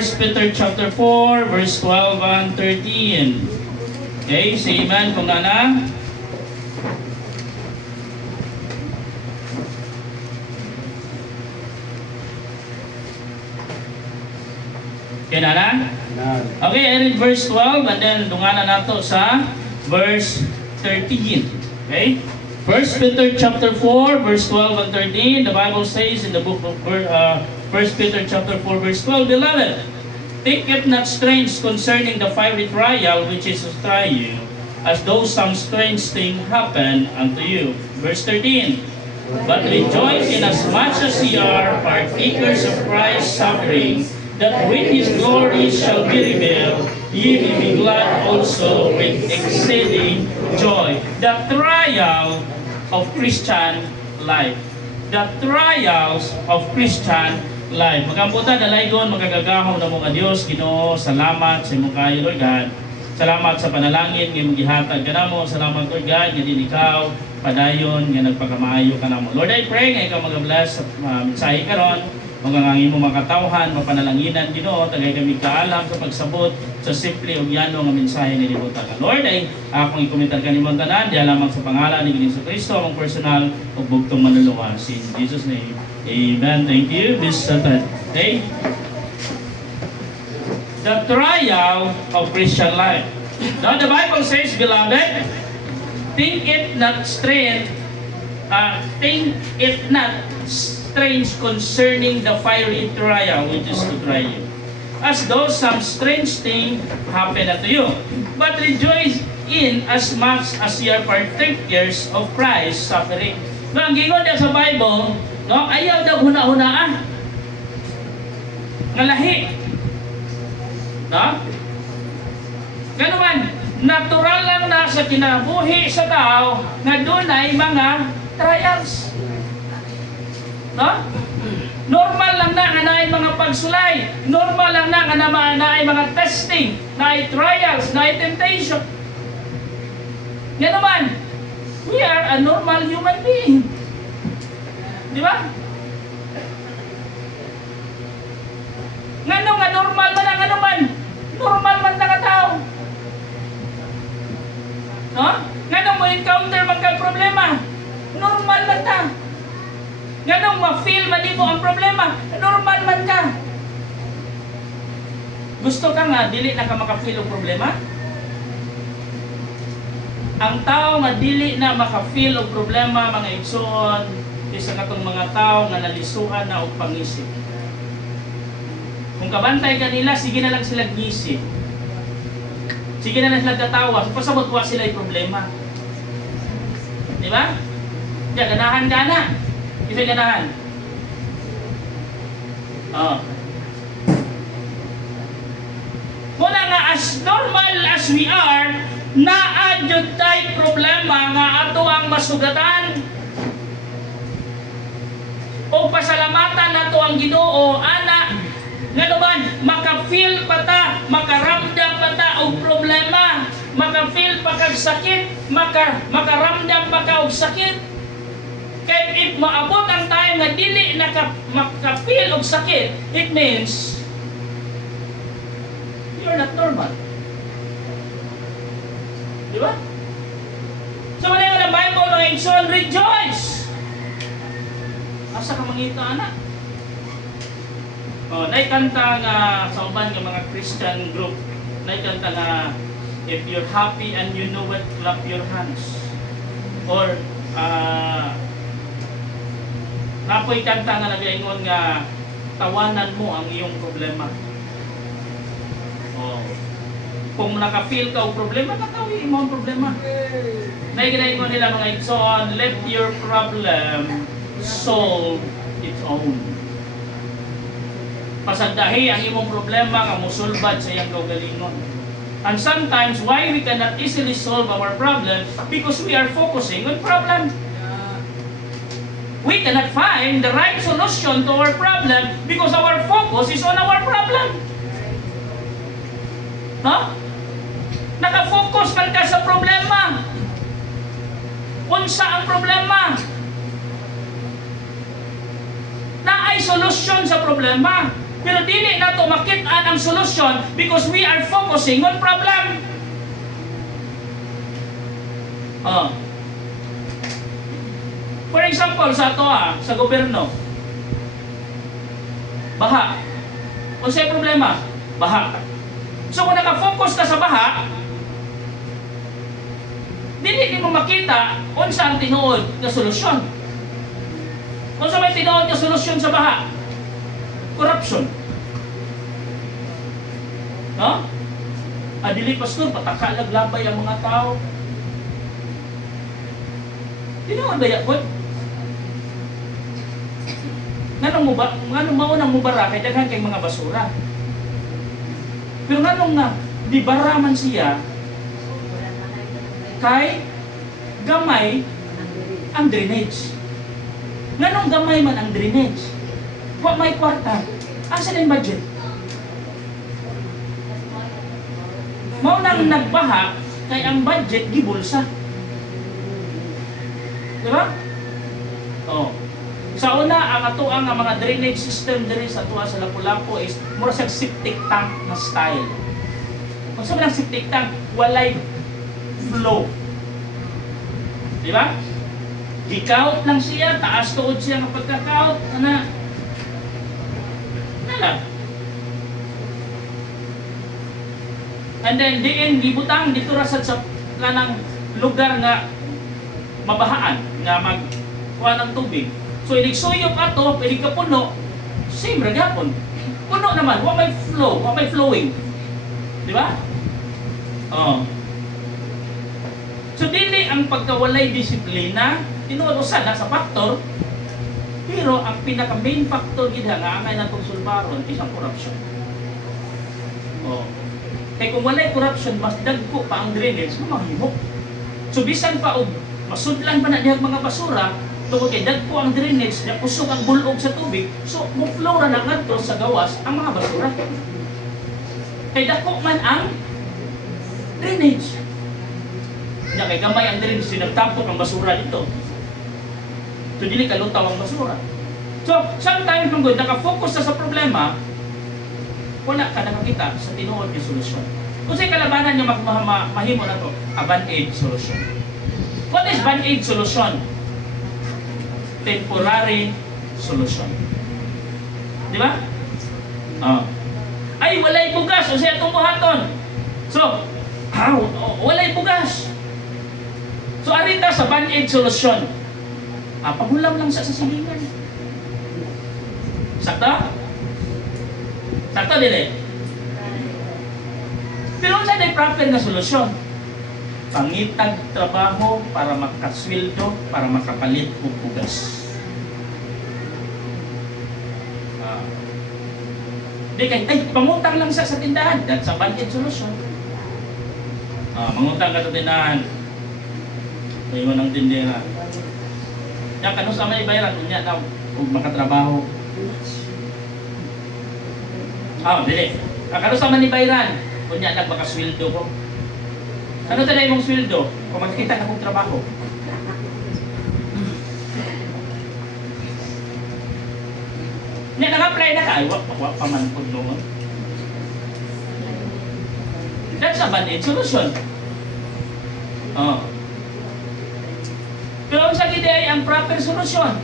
1 Peter chapter 4, verse 12 and 13. Okay, say amen kung nana. Okay, nana? Okay, I read verse 12 and then dunganan nato sa verse 13. Okay? 1 Peter chapter 4, verse 12 and 13, the Bible says in the book of 1 Peter chapter 4, verse 12, Beloved, think it not strange concerning the fiery trial which is to try you, as though some strange thing happened unto you. Verse 13, But rejoice inasmuch as ye are partakers of Christ's suffering, that when His glory shall be revealed, ye may be glad also with exceeding joy. The trial of Christian life. The trials of Christian life. Magamputa dalaygon magagagahom na mga Dios, Ginoo, salamat sa imong kayo, Lord God. Salamat sa panalangin nga imong gihatag kanamo. Salamat, Lord God, nga din ikaw padayon nga nagpakamaayo kanamo. Lord, I pray nga ikaw mag-bless sa mensahe karon. Magangangin mo makatawhan, mapanalanginan, Ginoo, tagay kami kaalam sa pagsabot sa simple o yano nga mensahe ni Libutan. Lord, ay akong ikomentar ka ni Montanan, di lamang sa pangalan ni Kristo, among personal o bugtong manluluwas. In Jesus' name, amen. Thank you, Miss Satan. Okay? The trial of Christian life. Now the Bible says, Beloved, think it not strange concerning the fiery trial which is to try you, as though some strange thing happened unto you. But rejoice in as much as ye are partakers of Christ's suffering. No, ang gingon niya sa Bible, no, ayaw daw huna-hunaan. Ngalahi. No? Ganun man, natural lang na sa kinabuhi sa tao na doon ay mga trials. No? Normal lang na nga naay mga pagsulay. Normal lang na nga naay mga testing, naay trials, naay temptation. Yan naman, we are a normal human being. Di ba? Ngano nga normal man ang ano man? Normal man na nga tao. No? Ngano mo encounter magka-problema? Normal man ta. Ganong ma-feel man mo ang problema, normal man ka. Gusto ka nga, dili na ka maka-feel ang problema? Ang tao nga dili na maka-feel ang problema, mga igsoon, isa katong mga tao nga nalisuhan na og pangisip. Kung kabantay ka nila, sige na lang sila gisip. Sige na lang sila tatawa, pasabot wa sila yung problema. Di ba? Diya, ganahan ka na. Isa ganahan. Muna nga, as normal as we are, na-adjud tayo problema nga ato ang masugatan o pasalamatan nato ang Ginoo, ana, nga naman, maka-feel pa ta, makaramdam pa ta og problema, maka-feel pa kag sakit, makaramdam pa ka og sakit. Kaya if maabot ang time na dili maka-feel og sakit, it means you're not normal. Di ba? So, wala yung Bible ng Exxon, rejoice! Asa ka mangita, anak? Naikanta nga sa uban ng mga Christian group, naikanta nga, if you're happy and you know it, clap your hands. Or, napoy kanta nga nagaingon nga tawanan mo ang iyong problema. Kung naka-feel ka o problema, natawi mo ang problema. Naiginaingon nila mga igsoon, let your problem solve its own. Pasagdahi ang imong problema nga musulbad sa iyang kaugalingon. And sometimes why we cannot easily solve our problem because we are focusing on problem. We cannot find the right solution to our problem because our focus is on our problem. No? Nakafocus man ka sa problema. Unsa ang problema? Naay solusyon sa problema. Pero dili nato makit-an ang solusyon because we are focusing on problem. For example, sa ato sa gobyerno, baha. O sa'yo problema? Baha. So kung naka-focus ka sa baha, dili mo makita kung saan tinuod na solusyon. Kung saan may tinuod na solusyon sa baha? Corruption. No? Dili pastor, patakalag-labay ang mga tao. Tinuod ba yakot? Nganong maunang mubara kay daghan kay mga basura. Pero nganong nga di baraman siya kay gamay ang drainage. Nganong gamay man ang drainage? Wa may kwarta. Asa din budget? Mao nang nagbaha kay ang budget gibulsa. Di ba? Sa una, ang atuang nga mga drainage system diri sa tuwa sa Lapu-Lapu is mura siyang septic tank na style. Kung sabi ng septic tank, walay flow. Di ba? Gikaut lang siya, taas tuod siya ng pagkakaut. Ano lang. And then, diin, gibutang, dito rasad sa kanang lugar nga mabahaan, nga magkuha ng tubig. So, inigsuyok ato, pwede ka puno, same ragapon. Puno naman, wa may flow, wa may flowing. Di ba? So, dili ang pagkawalay disiplina, tinuusan na sa factor, pero ang pinaka-main factor gid nga angay natong sulbaron is ang corruption. Kaya kung walay corruption, mas dagko pa ang drainage, mamahimo. So, bisan pa og masudlan pa na diha mga basura, tungkol kay dagko ang drainage, na kusog ang bulog sa tubig, so mo-flow ra na ngadto sa gawas ang mga basura. Kay dako man ang drainage. Nya kay gamay ang drainage, sinagtapok ang basura dito. So dili kalutaw ang basura. So sometimes kung naka-focus sa problema, wala ka nakakita sa tinuod nga solusyon. Kung sa'y kalabanan niya mahimo na to, a band-aid solution. What is band-aid solution? Temporary solution. Di ba? Ay, walay bugas. O siya itong buhaton. So, walay bugas. So, arita sa band-aid solution. Pagulam lang sa silingan. Sakta? Sakta din Pero saan ay proper na solusyon? Pangitag trabaho para makasweldo, para makapalit og bugas. Di kay, pangutang lang sa tindahan. That's a band-aid solution. Mangutang ka sa tindahan. May mo ng tindera. Yan, kano sa may bayaran, unya na, kung makatrabaho. Dili. Kano sa man bayaran, unya na, makasweldo ko. Ano tayo mong sweldo? Kung magkita na kong trabaho. Naka-apply na ka, ay wak pa man po noon. That's a band-aid solution. Pero sa gid ay ang proper solution.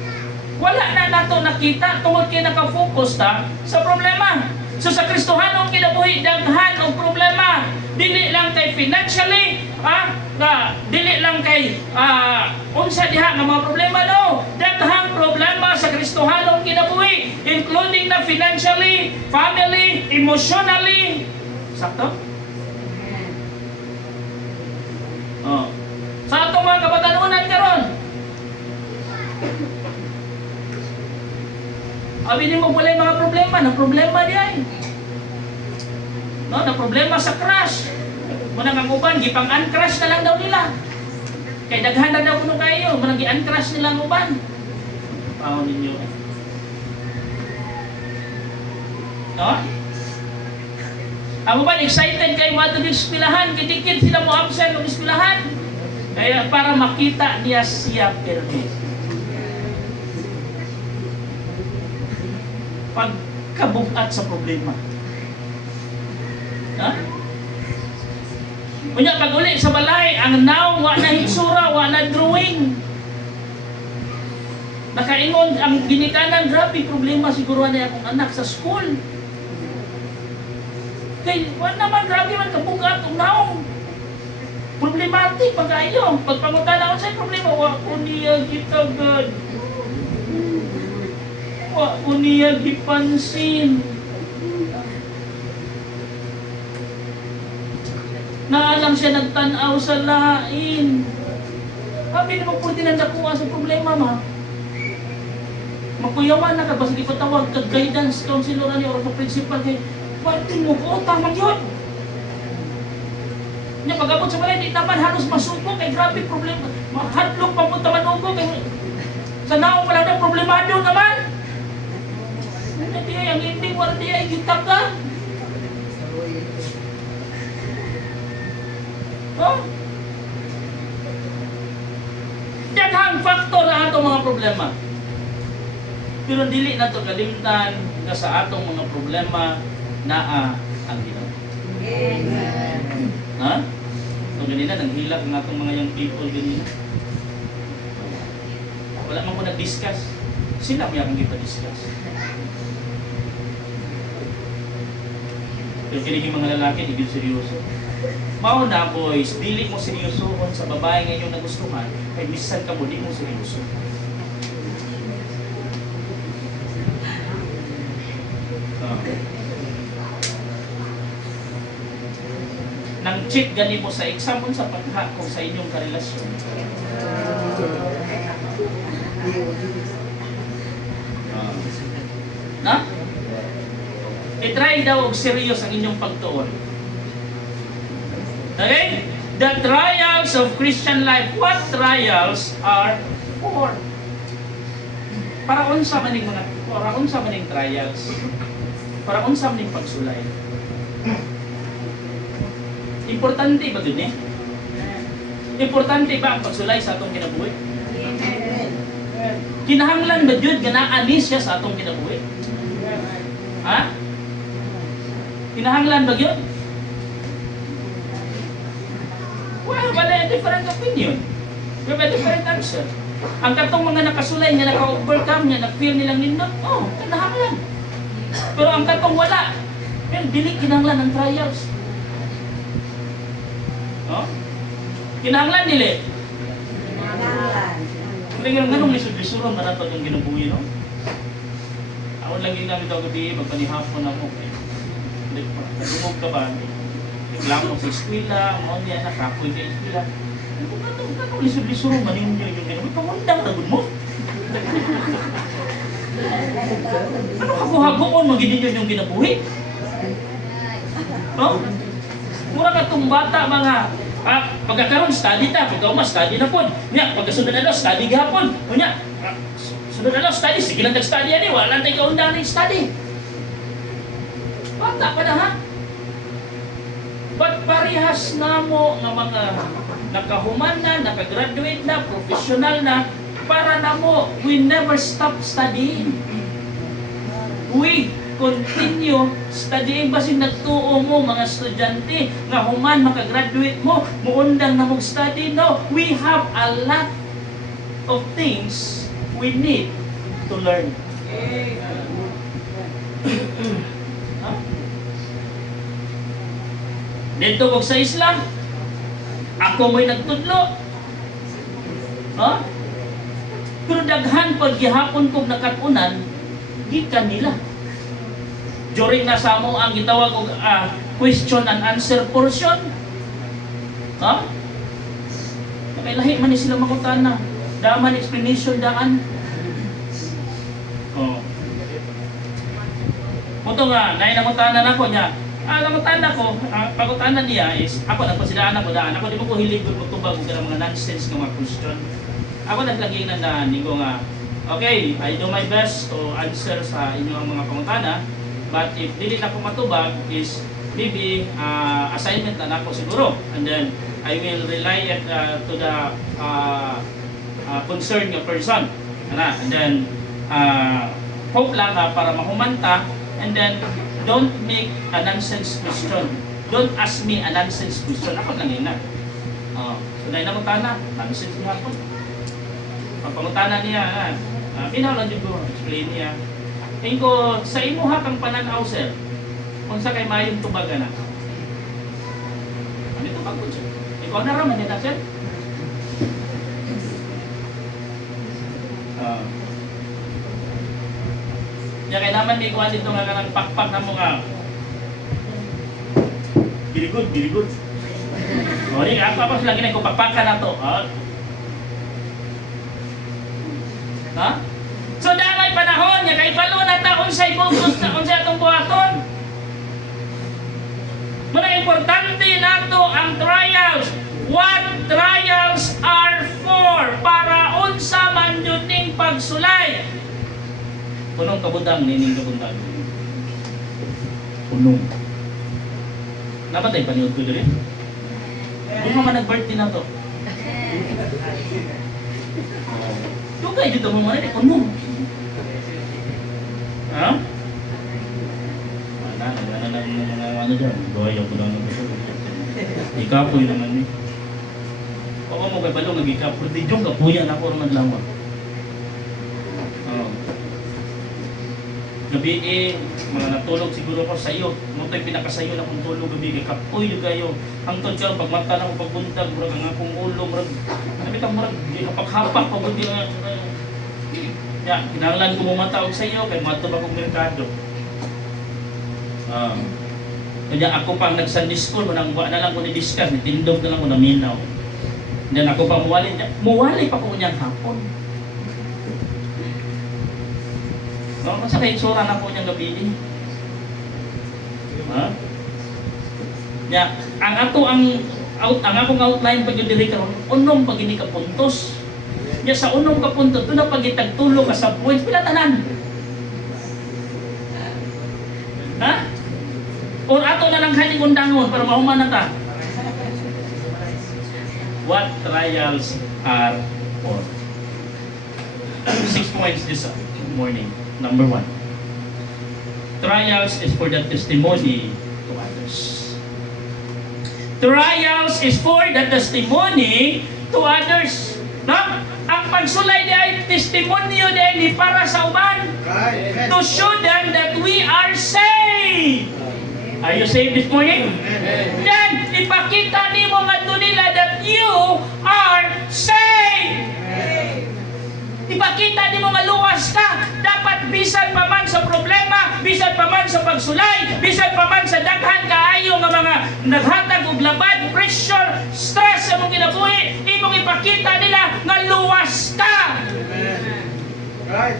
Wala na nato nakita tungod kay naka-focus ta sa problema. So sa Kristohanong kinabuhi daghan og problema. Dili lang kay financially, dili lang kay unsa diha nga mga problema no. Daghang problema sa Kristohanong kinabuhi, including na financially, family, emotionally. Sakto? Sa atong mga kabatanunan karon. Abi nimo walay mga problema, na problema diay. No, na problema sa crush. Muna nga uban, gipang uncrush na lang daw nila. Kay daghan na daw kuno kayo, muna gi-uncrush nila ang uban. Pao ninyo. No? Ang uban excited kay moadto sa eskwelahan, kitikit sila mo absent ng eskwelahan. Kaya para makita niya siya perdi. Pag kabugat sa problema. Ha? Kunya pag uli sa balay, ang naong wa na hitsura, wa na drawing. Nakaingon ang ginikanan, grabe problema siguro na akong anak sa school. Kay wa naman grabe man kabugat og naong. Problematic pag-ayo. Pagpangutan ako sa problema, wa ko niya gitagad. Wa ko niya gipansin. Naalang siya nagtanaw sa lain. Sabi naman po din ang nakuha sa problema, ma. Makuyawan na ka, basta ipatawag ka guidance counselor ni or principal kay pwede mo ko, tamang yun. Nya pag-abot sa balay, di naman halos masuko kay grabe problema. Mahadlok pa po tamanugo kay sa naong wala na problemado naman. Ano di ay, ang ending wala di ay gitak ka. Oh? Daghang faktor na atong mga problema. Pero dili na to kalimtan nga sa atong mga problema naa ang Ginoo. Amen. Ha? So ganina nanghilak ng atong mga young people ganina. Wala man ko nag-discuss. Sila may akong gipa-discuss. Pero kini mga lalaki di gyud seryoso. Mao na boys, dili mo seryosohon sa babae nga inyong nagustuhan, kay bisan ka mo di mo seryoso. Nang cheat gani mo sa exam sa paghakong sa inyong karelasyon. Na? I-try daw og serious ang inyong pagtuon. Okay? The trials of Christian life. What trials are for? Para unsa man ning trials? Para unsa man ning pagsulay? Importante ba dun eh? Importante ba ang pagsulay sa atong kinabuhi? Kinahanglan ba yun ganaan siya sa atong kinabuhi? Ha? Kinahanglan ba yun? Well, wala a different opinion. We have a different answer. Ang katong mga nakasulay niya, naka-overcome niya, nag-feel nilang nindot, oh, kinahanglan. Pero ang katong wala, well, dili kinahanglan ng trials. Oh? Kinahanglan dili. Kinahanglan. Kung ganong lisod-lisuron na nato yung ginabuhi, no? Ako lagi namin ito gabi, magpanihapon na mo. Nagumog ka ba? Reklamo sa eskwela, mga niya, nakapoy sa eskwela. Ganong lisod-lisuron, manin nyo yung ginabuhi. Pangundang na mo. Ano kakuhagoon, magiging nyo yung ginabuhi? No? Mura ka itong bata mga pagkakaroon, study ta. Pagka study na po. Nya, pagkasunod na study gahapon. Nya, sunod na study. Sige lang nag-study yan eh. Wala lang tayo kaundang na study. Bata pa na ha? Ba't parehas na mo ng mga nakahuman na, nakagraduate na, professional na, para na mo, we never stop studying. We continue studying. Basin nagtuo mo mga estudyante nga human makagraduate mo muundang na mag-study. No, we have a lot of things we need to learn. Huh? Dito ko sa Islam ako mo'y nagtudlo. Huh? Pero daghan pag gihapon kong nakatunan gikan nila. During na sa mo ang gitawag og question and answer portion. Ha? May lahi man ni sila makutana. Daman explanation daan. Oh. Muto nga, nay namutana nako niya. Namutana ko, pagutana niya is ako nagpasidaan ako daan. Ako di mo ko hilig ko tubag og mga nonsense nga mga question. Ako naglagay na daan ni ko nga, okay, I do my best to answer sa inyong mga pangutana. But if dili na ko matubag is maybe assignment na nako siguro, and then I will rely to the concerned person, and then hope lang para mahumanta And then, don't make a nonsense question. Don't ask me a nonsense question. Ako lang yun na. So, dahil namutana, nonsense niya ako. Pagpamutana niya, pinaw lang dyan ko, explain niya. Tingin ko, sa imuha kang pananaw, sir, kung sa kay mayong tubaga na. Ano tubag ko, sir? Ikaw na raman yun na, sir? Kaya kaya naman may kuha dito nga ng pakpak na mga very good, very good. O, hindi nga, ako lagi na ko pakpakan na to. Ha? So, dahil panahon niya, kay palo na taon sa'y focus na kung siya itong buhaton. Muna importante na to ang trials. What trials are for? Para unsa man yun ning pagsulay. Punong kabundang, nining kabundang. Punong. Napatay paniod ko dito. Hindi mo man nag-birthday na to. Dugay dito mo man, punong. Ha? Wala lang mga ano dyan. Doy ako lang ng ikapoy naman eh. Oo mo kay balong nag-ikapoy. Di dyan kapuyan ako naman lang. Gabi mga natulog siguro ko sa iyo. Mutoy pinakasayo na kung tulog gabi kay kapoy yung kayo. Ang tonsya, pag mata na ko pagbuntag, murag ang akong ulo, murag, sabi ka murag, hapak-hapak, pagundi nga. Ya, kinahanglan ko mumatawag sa iyo, kay matulog akong merkado. Kaya ako pang nag-Sunday school, na lang ko ni-discuss, nitindog na lang ko na minaw. Then ako pang muwali pa ko niyang hapon. Masa kayo sura na po niyang gabi eh. Ya, ang akong outline pag yung diri karon, unong pag hindi ka puntos. Ya, sa unong ka puntos, doon na pag itagtulo ka sa points, pinatanan. Ha? O ato na lang haling undangon para mahuman na ta. What trials are for? 6 points this morning. Number 1. Trials is for the testimony to others. Trials is for the testimony to others. No? Ang pagsulay di ay testimonyo di para sa uban. To show them that we are saved. Are you saved this morning? Then, ipakita ni mo nga nila that you are saved. Ipakita ni mo nga luwas ka. Dapat bisan pa man sa problema, bisan pa man sa pagsulay, bisan pa man sa daghan kaayo nga mga naghatag og labad, pressure, stress sa mong kinabuhi, imong ipakita nila nga luwas ka. Right.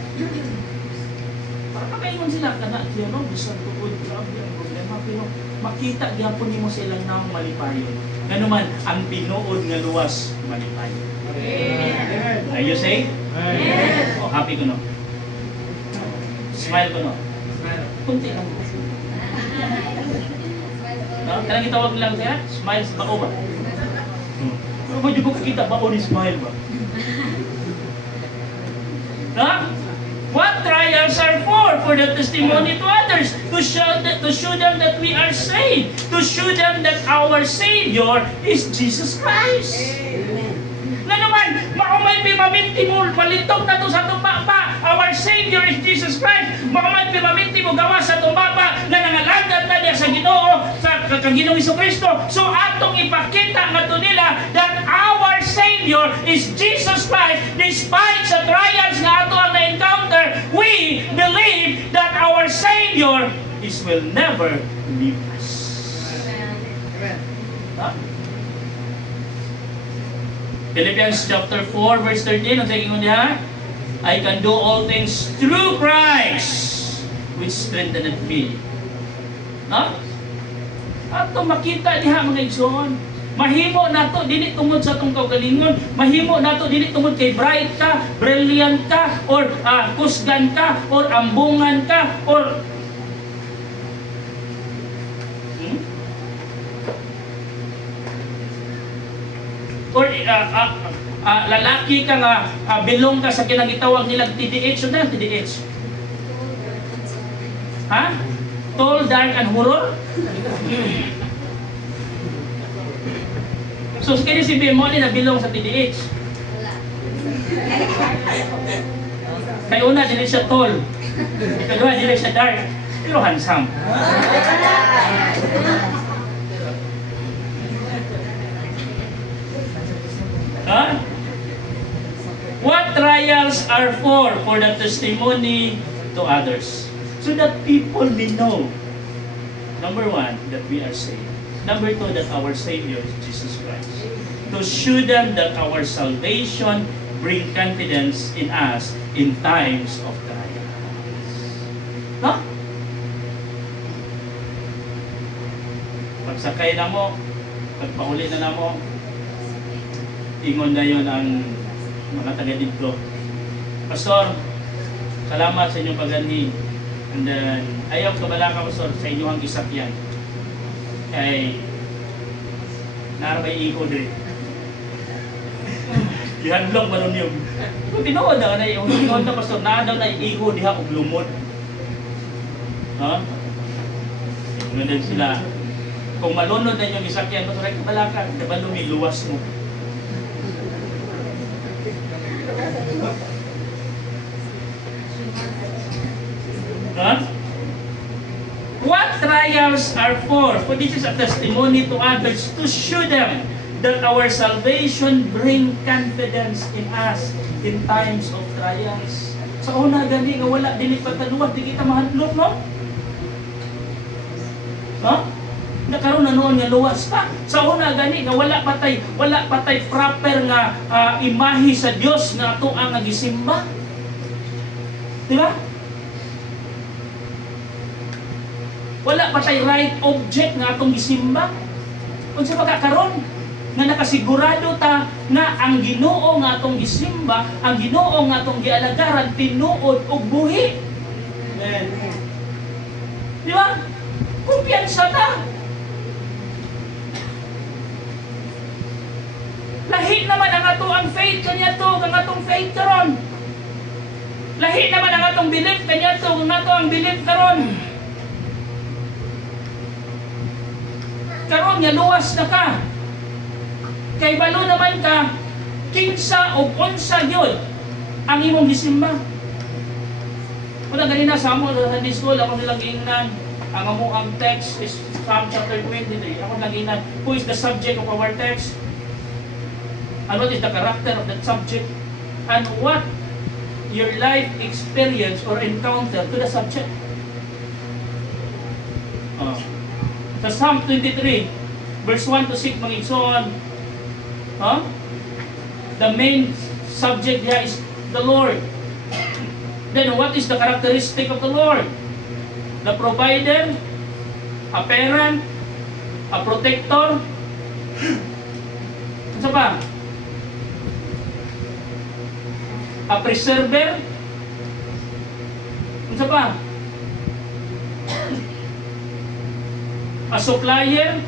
Para pakaingon sila kana siya no, bisan tuod grabe ang problema pero makita gyapon nimo sa ilang naong malipayon. Nganuman ang tinuod nga luwas malipayon. Amen. Are you saying? Amen. Oh, happy ko no. Smile ko no. Kunti lang. No, kanang gitawag lang siya, smile sa bao ba? Pero mo jud ko kita bao ni smile ba? No? What trials are for the testimony to others, to show them that we are saved, to show them that our Savior is Jesus Christ. Na naman, maumay pimaminti mo, palitog na to sa tumbaba, our Savior is Jesus Christ. Maumay pimaminti mo, gawa sa tumbaba, na nangalagad na niya sa Ginoo, sa Ginoong Jesucristo. So atong ipakita nga to nila that our Savior is Jesus Christ. Despite sa trials nga ato ang na-encounter, we believe that our Savior will never leave us. Amen. Huh? Philippians chapter 4 verse 13, ang saging mo niya, I can do all things through Christ which strengtheneth me. No? Ato makita diha mga igsoon. Mahimo nato dili tungod sa atong kaugalingon, mahimo nato dili tungod kay bright ka, brilliant ka, or kusgan ka, or ambungan ka, or lalaki ka nga bilong ka sa kinagitawag nilang TDH. So na TDH? Ha? Tall, dark, and horror? So, kaya si BMO ni nabilong sa TDH. Kaya una, dili siya tall. Ikalawa, dili siya dark. Pero handsome. Huh? What trials are for? For the testimony to others. So that people may know. Number one, that we are saved. Number two, that our Savior is Jesus Christ. To show them that our salvation bring confidence in us in times of trial. No? Pagsakay na mo, pagpauli na mo, ingon na yun ang mga taga dito. Pastor, salamat sa inyong pagganhi. And then, ayaw kabalaka, Pastor, sa inyong isakyan. Kay, narabay iko din. Ihanlong ba nun yung? Kung tinuod na ka na yung tinuod na, Pastor, naadaw na iko diha og lumod. No? Ganun sila. Kung malunod na yung isakyan, Pastor, ay kabalaka, diba lumiluwas mo? Huh? What trials are for? For this is a testimony to others to show them that our salvation bring confidence in us in times of trials. Sa una gani nga wala dili pataluwag di kita mahadlok, no? Huh? Nakaroon na noon nga luwas pa. Sa una gani nga wala patay proper nga imahe sa Dios nga ato ang nagisimba. Di ba? Wala patay right object nga atong gisimba. Unsa magkakaroon nga nakasigurado ta nga ang Ginoo nga atong gisimba, ang Ginoo nga atong gialagaran tinuod og buhi. Amen. Di ba? Kumpiyansa ta. Lahi naman ang ato ang faith kanya to, ang atong faith karon. Lahi naman ang atong belief kanya to, ang ato ang belief karon. Karon nga luwas na ka. Kay balo naman ka, kinsa o unsa gyud ang imong gisimba. Kuna ganina sa amo sa Sunday school, ako nilang ingnan, ang amo ang text is Psalm chapter 23. Ako naginan, who is the subject of our text? And what is the character of that subject? And what your life experience or encounter to the subject? Sa Psalm 23, verse 1 to 6, mangigsoon, the main subject here is the Lord. Then what is the characteristic of the Lord? The provider, a parent, a protector, ano pa? A preserver, ano pa? A supplier,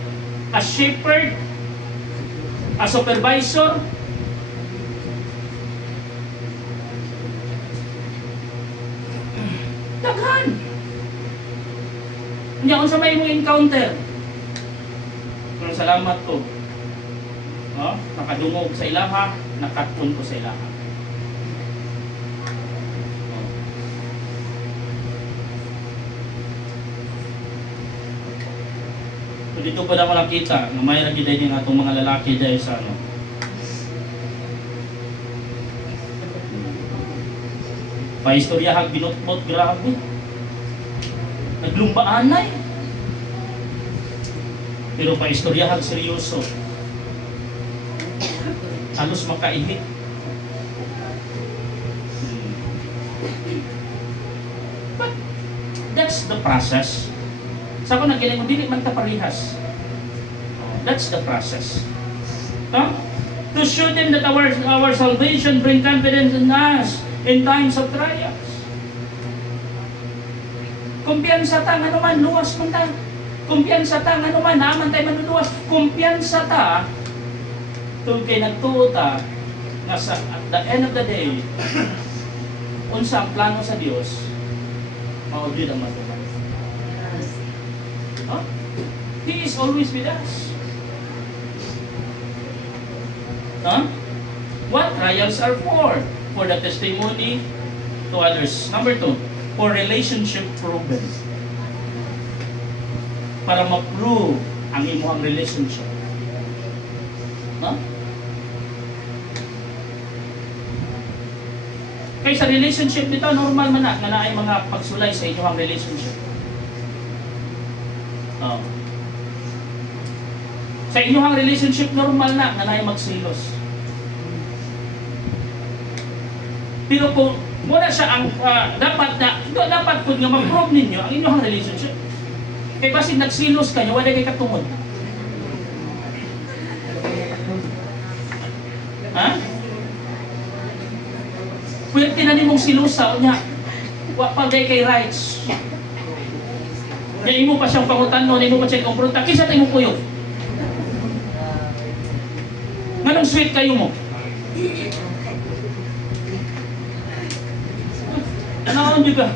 a shepherd, a supervisor. Daghan. Hindi ako sa may mong encounter. Pero salamat ko. Nakadungog sa ilaha, nakatun ko sa ilaha. So dito pa na ako nakita na may nakita din nga itong mga lalaki dahil sa ano. Paistoryahan, binutbot, grabe. Naglumpaanay. Pero paistoryahan, seryoso. Halos makaihit. But that's the process. Sa ako naginay mo, dili man ta parihas. That's the process. To show them that our salvation bring confidence in us in times of trials. Kumpiyansa ta nga naman, luwas man ta. Kumpiyansa ta nga naman, naman tayo manuluwas. Kumpiyansa ta, kung kay nagtuo ta, nga sa, at the end of the day, unsa ang plano sa Dios, maudid ang matuman. Huh? He is always with us. Huh? What trials are for? For the testimony to others. Number 2, for relationship proven. Para ma-prove ang imuhang relationship. Huh? Kaya sa relationship dito, normal man na ay mga pagsulay sa inyong relationship. Oh. Sa inyong relationship, normal na ay magsilos. Pero kung muna siya ang dapat po nga ma-prove ninyo ang inyong relationship. Kaya basin nagsilos kayo, wala kay katungod. Ha? Pwede na nimong silusaw niya. Pagday kay rights. Kaya imo pa siyang pangutan, imo pa siyang kumpronta. Kisa tayo mo kuyo. Nganong sweet kayo mo? Ano juga?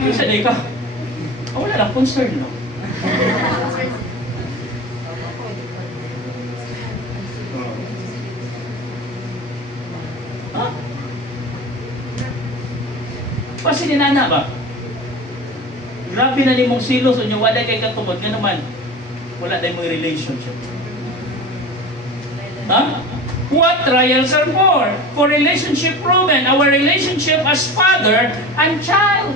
Kisa day ka? Wala lang, concern no? Kasi ninana ba? Grabe na ni mong silos o nyo wala kay katungod nga naman wala tayong mga relationship. Huh? What trials are for? For relationship proven. Our relationship as father and child.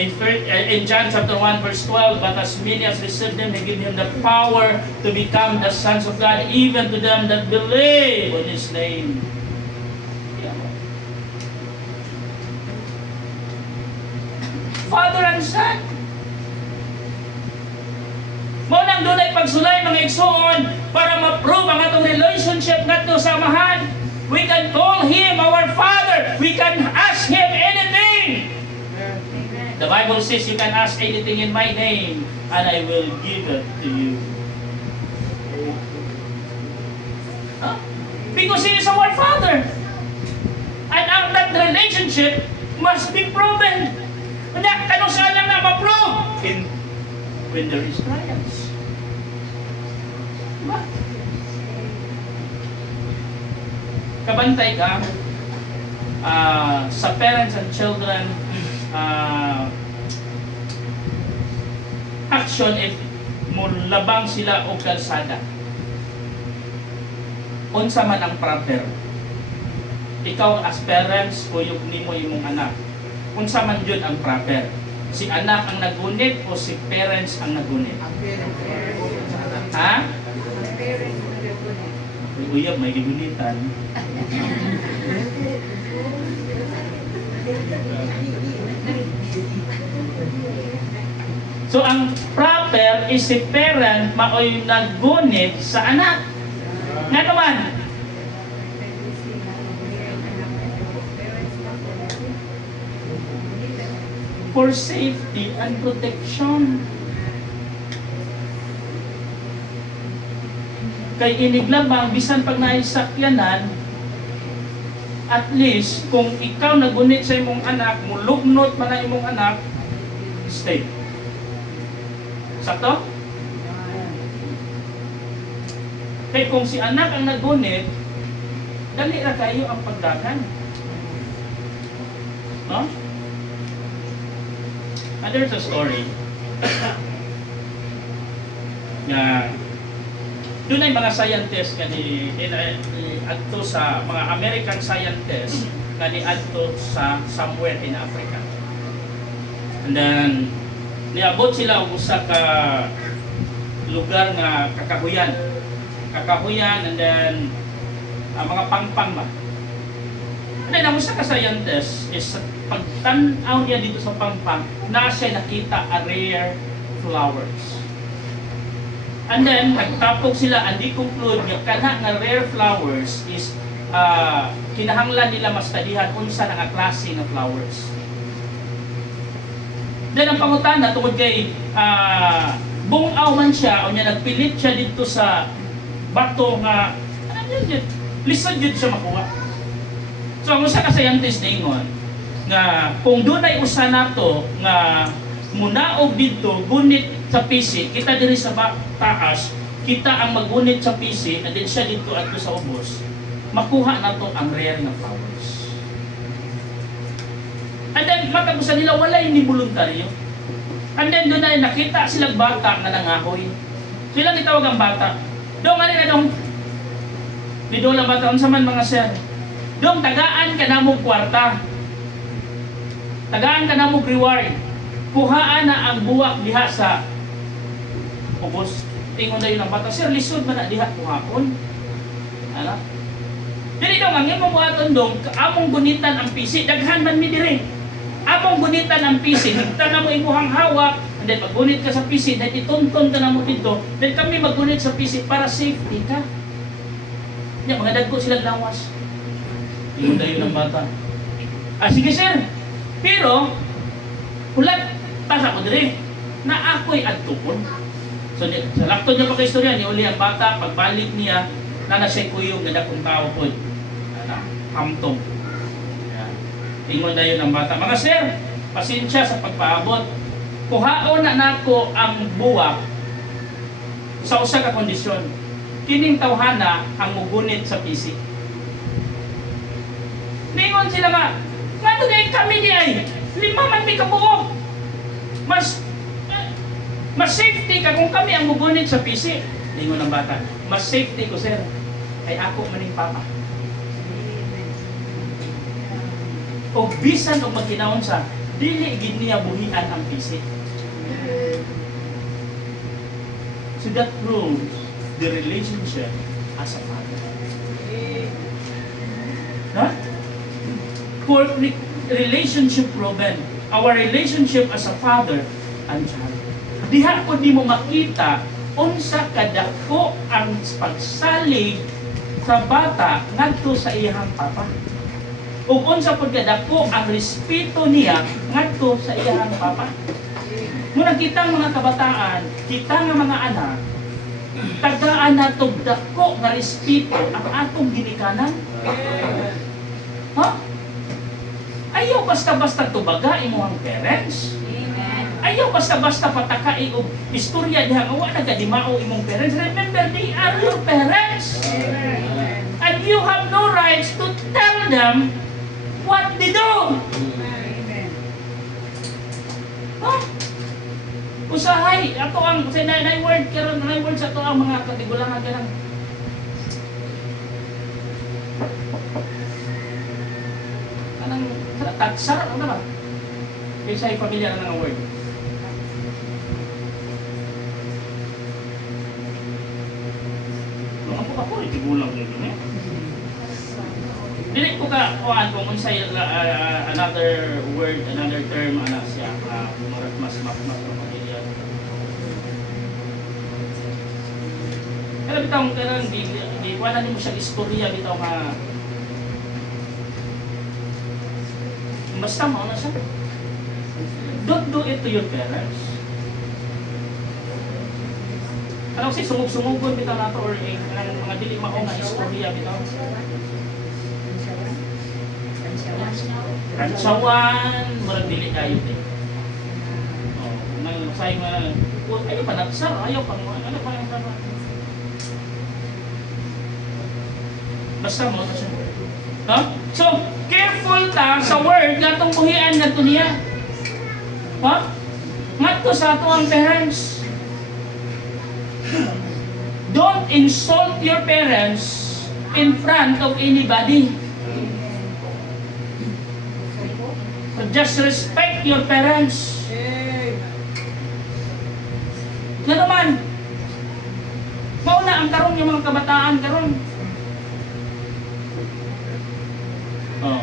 In John chapter 1 verse 12, but as many as received him, he gave him the power to become the sons of God, even to them that believe on his name. Father and son. Mo nang dunay pagsulay mga igsoon para ma-prove ang atong relationship ngadto sa amahan. We can call him our Father. We can ask him anything. The Bible says you can ask anything in my name and I will give it to you. Huh? Because he is our Father. And that relationship must be proven. Kanong saan lang na ma-prove? When there is trials. Diba? Kabantay ka sa parents and children action if mulabang sila o kalsada. Unsa man ang proper. Ikaw as parents o yung nimo imong anak. Unsa man yun ang proper? Si anak ang nagunit o si parents ang nagunit? Ha? Uyab, may gigunitan. So ang proper is si parent maoy nagunit sa anak. Nga naman? For safety and protection. Kay iniglabang, bisan pag naisakyanan, at least, kung ikaw nagunit sa imong anak, mulugnot man ang imong anak, stay. Sakto? Kaya kung si anak ang nagunit, dali na kayo ang pagdagan. No? And there's a story na doon ay mga scientists nga ni adto sa mga American scientists nga ni adto sa somewhere in Africa. And then niabot sila og usa ka lugar nga kakahuyan. And then mga pangpang ba. And then ang usa ka scientist is pagtan-aw niya dito sa pangpang, na siya nakita a rare flowers. And then, nagtapok sila, and they conclude nga kana nga rare flowers is kinahanglan nila mas tadihan unsa nga klase nga flowers. Then, ang pangutana, tungod kay bungaw man siya, o niya nagpilit siya dito sa bato nga, lisod yun siya makuha. So, ang usa ka scientist ningon, nga kung doon ay usa nato nga munaog dito, gunit sa PC, kita diri sa taas, kita ang magunit sa PC, and then siya dito at sa ubos, makuha na to ang rare na flowers. And then, matagusan nila, wala yung voluntaryo. And then, doon na nakita silang bata na nangahoy. So, ilang itawag ang bata. Doon, ano na doon? Dito lang bata, unsa man mga sir. Doon, tagaan ka na mo kwarta. Tagaan ka na mo reward. Kuhaan na ang buwak diha sa ubos. Tingon na yun ang bata. Sir, lisod man na diha kuhakon. Ano? Dili daw, ang imong buhaton dong, among gunitan ang PC. Daghan man mi dire. Among gunitan ang PC. Higta na mo imuhang hawak. And then, maggunit ka sa PC. Then, itunton ka na mo dito. Then, kami maggunit sa PC para safety ka. Yan, mga dagko silang lawas. Tingon na yun ang bata. Sige sir. Pero, ulat, tasa ko dire, na ako'y adtukon. So, sa lakto niya pa kay istorya, ni uli ang bata, pagbalik niya, na nasa'y kuyong na dakong tao po. Hamtong. Ingon na yun ang bata. Mga sir, pasensya sa pagpaabot. Kuhaon na nako ang buwak sa usa ka kondisyon. Kining tawhana ang mugunit sa PC. Ningon sila nga, nga doon kami di ay, 5 man may kabuok. Mas safety ka kung kami ang mugunit sa PC. Ningon ang bata, mas safety ko sir, ay ako maning papa. O bisan o magkinaon sa, dili gid niya buhian ang PC. So that proves the relationship as a father. Huh? For relationship proven, our relationship as a father and child. Diha ko di mo makita unsa kadako ang pagsalig sa bata ngadto sa iyang papa. Ug unsa pud kadako ang respeto niya ngadto sa iyang papa. Muna kitang mga kabataan, kita nga mga anak, tagaan nato dako nga respeto ang atong ginikanan. Ha? Ayaw basta-basta tubaga imong parents. Ayaw basta-basta patakai og istorya diha nga wa nagadimao imong parents. Remember, they are your parents. And you have no rights to tell them what they do. Huh? Usahay, ato ang say na word karon, na word sa to ang mga katigulangan karon. Anang tagsara ano ba? Kaysa pamilya na ng word. Ako itigulang nito eh. Dili ko ka kuan kung unsay another word, another term ana siya mas pamilya. Kaya bitaw karon di wala nimo siya istorya bitaw nga basta mo na siya. Don't do it to your parents. Ano si sumug-sumugon bitaw nato or mga dili mao nga istorya bitaw. Rantsawan, murag dili kayo din. Oh, nang say man, ayaw pa nagsar, ayaw pa ano pa ang basta mo sa sunod. No? So, careful ta sa word natong buhian ngadto niya. Ha? Ngadto sa ato ang parents. Don't insult your parents in front of anybody. So just respect your parents. Nga naman, mauna ang karon yung mga kabataan karon. Oh.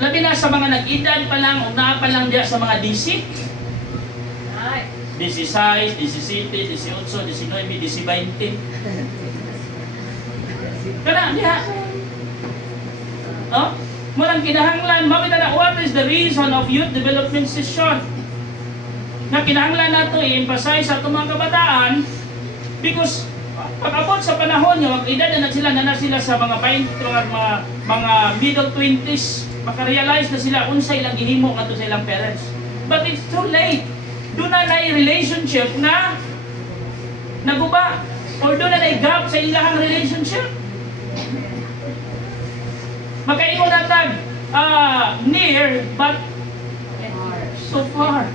Labi na sa mga nag-edad pa lang, una pa lang diya sa mga DC. 16, 17, 18, 19, 20. Kana diha. Oh? Murang kinahanglan, mabita na what is the reason of youth development session? Na kinahanglan nato i-emphasize sa itong mga kabataan because pag-abot sa panahon nyo, mag-edad na sila sa mga 20, mga middle 20s, makarealize na sila unsay ilang gihimo ngadto sa ilang parents. But it's too late. Doon na relationship na naguba or doon na gap sa ilang relationship. Makaingon natag near but so far.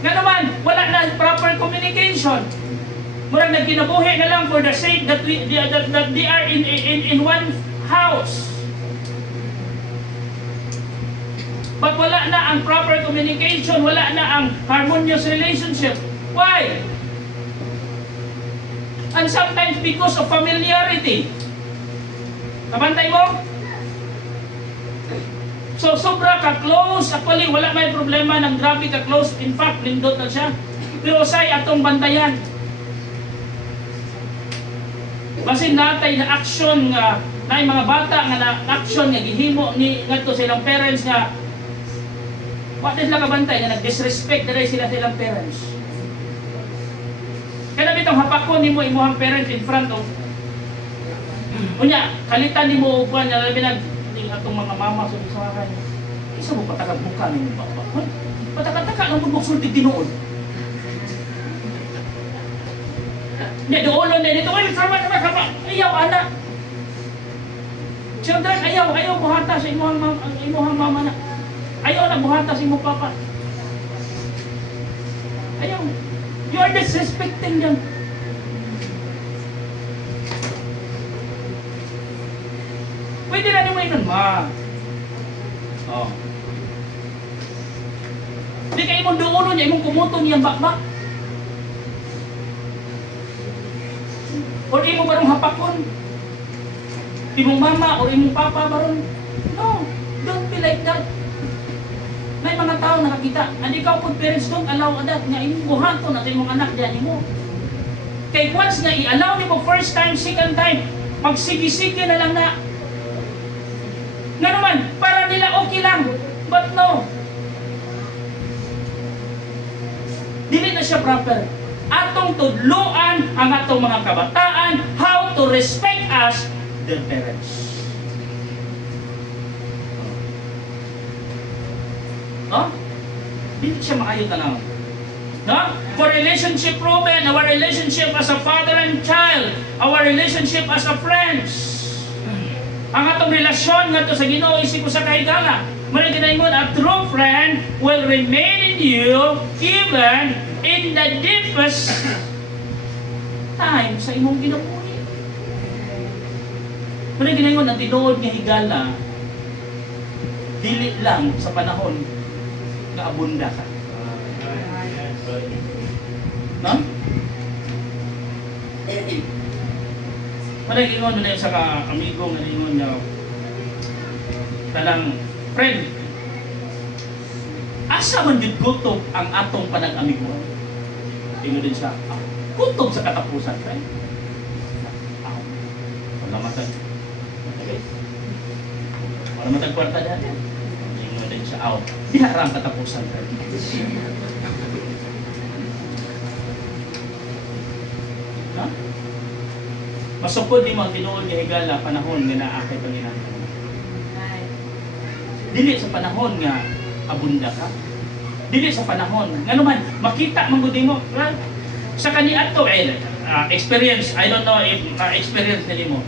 Nga naman, wala na proper communication. Murag nagkinabuhi na lang for the sake that they are in one house. But wala na ang proper communication, wala na ang harmonious relationship. Why? And sometimes because of familiarity. Kabantay mo? So, sobra ka-close. Actually, wala may problema ng grabe ka-close. In fact, lindot na siya. Pero say, atong bantayan. Basin natay na action nga, na yung mga bata nga na action nga gihimo ni ngadto sa ilang parents nga wa din sila kabantay nga nag-disrespect diri sila sa ilang parents. Kaya bitong hapakon nimo imong parents in front of unya kalitan nimo upuan nga labi nag atong mga mama sa usahan. Isa mo patakag mukha nimo ba? Patakataka nang magsulti tinuod. Nya doolon na dito, ay sama. Ayaw anak. Children, ayaw buhata sa imuhang mama na. Ayaw na buhata sa imong papa. Ayaw. You are disrespecting them. Pwede na naman yun, ma. Oh. Hindi kayo mong doolon niya, imong kumuto niyang bakbak. O imong barong hapakon. Imong mama o imong papa baron. No, don't be like that. May mga tao nakakita. And ikaw kung parents don't allow that nga imong buhaton at imong anak diyan mo. Kay once nga i-allow nimo first time, second time, magsigi-sige na lang na. Nga naman, para nila okay lang. But no. Dili na siya proper. Atong tudloan ang atong mga kabataan how to respect us, their parents. No? Dili siya maayo tanaw. No? For relationship proven, our relationship as a father and child, our relationship as a friends. Ang atong relasyon ngadto sa Ginoo isip ko sa kahigala. Muna ginaingon, a true friend will remain in you even in the deepest time sa imong ginabuhi. Muna ginaingon, ang tinuod nga higala, dili lang sa panahon nga abunda ka. No? Muna ginaingon na sa amigo nga ginaingon niya, kanang friend, asa man yun kutob ang atong panag-amigo? Tingnan din siya, kutob sa katapusan, friend. Wala matag. Okay. Wala matag kwarta dyan. Tingnan din siya, diharang katapusan, friend. No? Masupod ni mo ang tinuod nga higala panahon nga naakay Panginoon. Dili sa panahon nga abunda ka. Dili sa panahon nga naman makita man gud mo sa kaniadto experience. I don't know if experience nimo.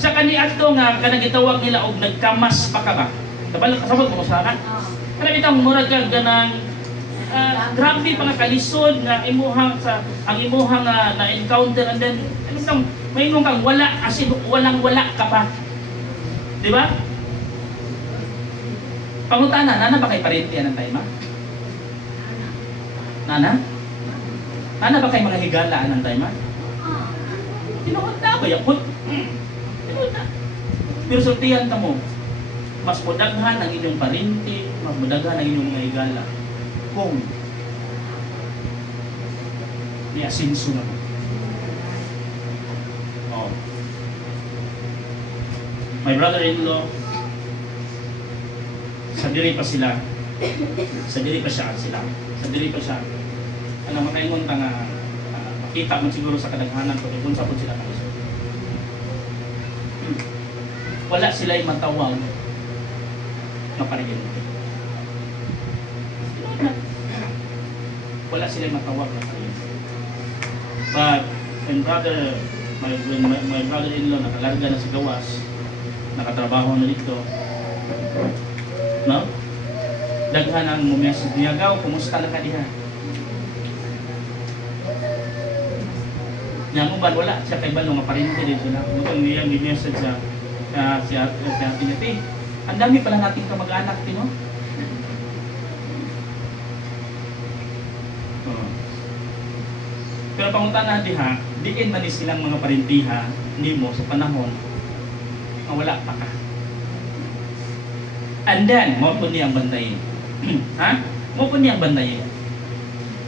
Sa kaniadto nga kanang gitawag nila og nagkamas pa ka ba? Kasabot mo sa akin. Kana bitang murag ka ganang grabe pa nga kalisod nga imuhang sa ang imuhang na encounter and then may kang wala as in walang-wala ka pa. Di ba? Pangutana, nana ba kay parente anang time, ha? Nana? Nana ba kay mga higala anang time, ha? Tinuod na ba yakot? Tinuod na. Pero sultihan ka mo, mas mudaghan ang inyong parente, mas mudaghan ang inyong mga higala. Kung may asinso na mo. Oh. My brother-in-law, sa diri pa sila. Sa diri pa siya. Ano makaingon ta nga makita man siguro sa kadaghanan kung unsa pud sila kalisod. Wala sila'y matawag nga paryente. Wala sila matawag na paryente. But when my brother-in-law nakalarga na sa gawas, nakatrabaho na dito, no? Daghan ang mumessage niya, "Gaw, kumusta na ka diha?" Nya mo ba wala siya kay balo nga parente dito na. Mutong niya gi-message sa si Ate Nati. Ang dami pala nating kamag-anak, no? Pero pangutana diha, diin man ni silang mga parentiha nimo sa panahon nga wala pa ka. And then, mo po niyang bantayin. Ha? Mo po niyang bantayin.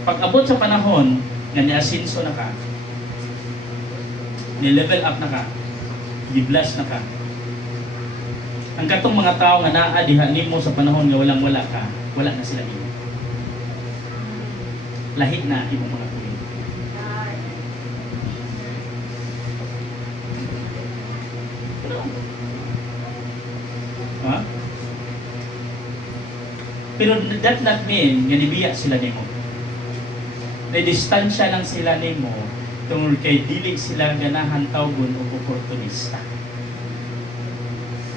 Pag abot sa panahon nga ni-asinso na ka, ni-level up na ka, i-bless na ka, ang katong mga tao nga naa diha nimo sa panahon nga walang-wala ka, wala na sila nimo. Lahit na imong mga tuloy. Ha? Pero that not mean nga nibiya sila nimo. May distansya lang sila nimo tungod kay dili sila ganahan tawgon o oportunista.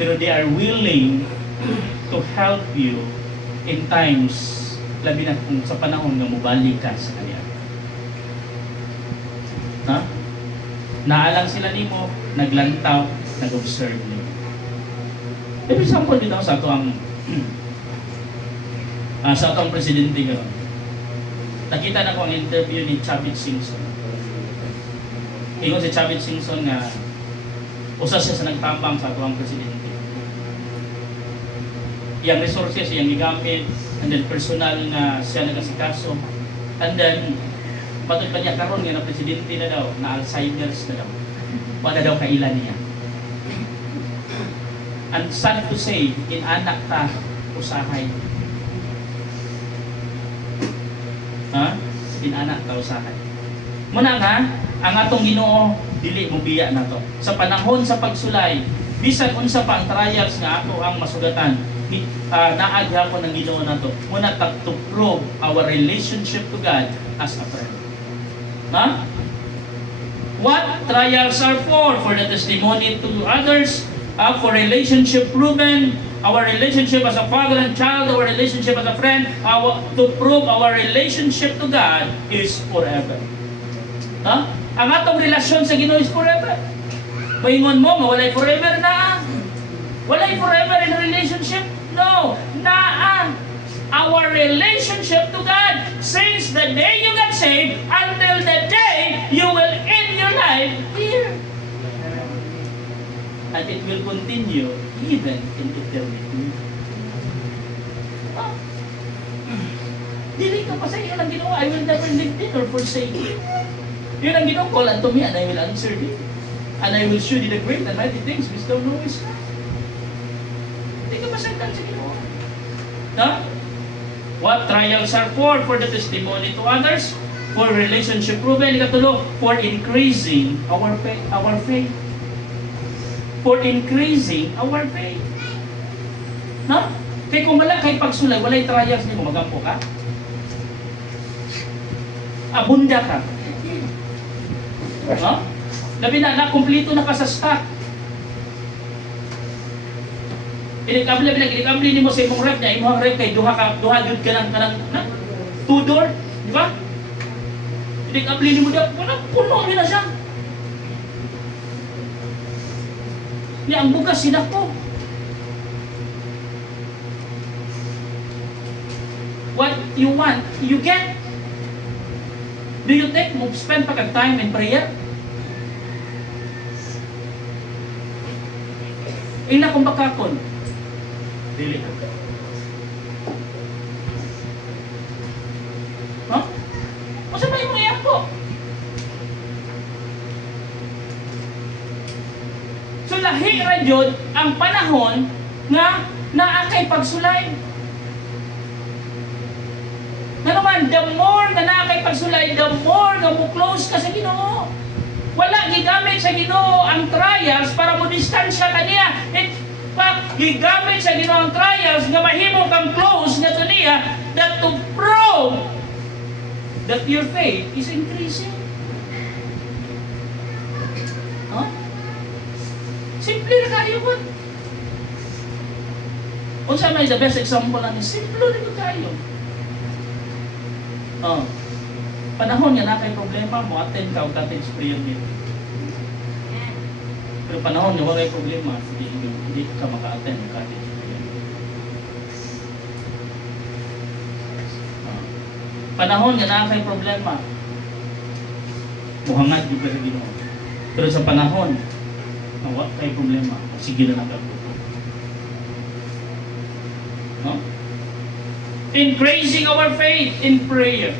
Pero they are willing to help you in times labi na kung sa panahon nga mobalik ka sa kanila. Ha? Naalang sila nimo, naglantaw, nag-observe nimo. For example, dito sa ato ang sa atong presidente ngayon. Nakita na ko ang interview ni Chavit Singson. Ingon si Chavit Singson nga usa siya sa nagtambang sa atong presidente. Yang resources yang gigamit, and then personal na siya nagasikaso, and then patod pa niya karon nga na presidente na daw, na Alzheimer's na daw. Wala daw kailan niya. And sad to say, in-anak ta usahay. Ha? In-anak ta usahay. Muna nga, ang atong Ginoo dili mo biya na to. Sa panahon sa pagsulay, bisan unsa pa ang trials nga ato ang masugatan, naagya ko ng Ginoo na to. Muna to prove our relationship to God as a friend. Ha? What trials are for? For the testimony to others, for relationship proven, our relationship as a father and child, our relationship as a friend, to prove our relationship to God is forever. Ha? Ang atong relasyon sa Ginoo is forever. Paingon mo, walay forever na. Walay forever in relationship. No, naa. Our relationship to God since the day you got saved until the day you will end your life here. And it will continue even in eternity. Oh. Dili ka pa sa iyo lang ginawa, I will never leave thee nor forsake you. Yun ang Ginoo, call unto me and I will answer thee. And I will show thee the great and mighty things which thou knowest not. Hindi ka masagdan sa Ginoo. No? What trials are for the testimony to others, for relationship proven, ikatulo, for increasing our faith. For increasing our faith. No? Kaya kung wala kay pagsulay, walay trials, hindi mo magampo ka. Abunda ka. No? Labi na, kumplito na ka sa stock. Inikabli ni mo sa imong rep niya, imong rep kay duha gud ka ng two-door, di ba? Inikabli ni mo daw, puno na siya. Ni ang bugas sinako. What you want, you get. Do you think mo spend pa kag time in prayer? Ina kung bakakon. Dili. Ha? O sa may mga ako? So lahi ra jud ang panahon nga naa kay pagsulay. Nga naman, the more nga naa kay pagsulay, the more nga mo close ka sa Ginoo. Wala gigamit sa Ginoo ang trials para mo distansya kaniya. fact, gigamit sa Ginoong trials nga mahimo kang close nga to niya that to prove that your faith is increasing. Huh? Simple na kayo po. Kung saan may the best example namin, simple na kayo. Oh. Panahon nga na kay problema mo, attend ka o cottage prayer meeting. Pero panahon nga wala problema, hindi ka maka-attend ng cottage prayer meeting. Oh. Panahon nga na kay problema, muhangad yung sa Ginoo. Pero sa panahon, wala kay problema, sige na nagkagupo. No? Increasing our faith in prayer.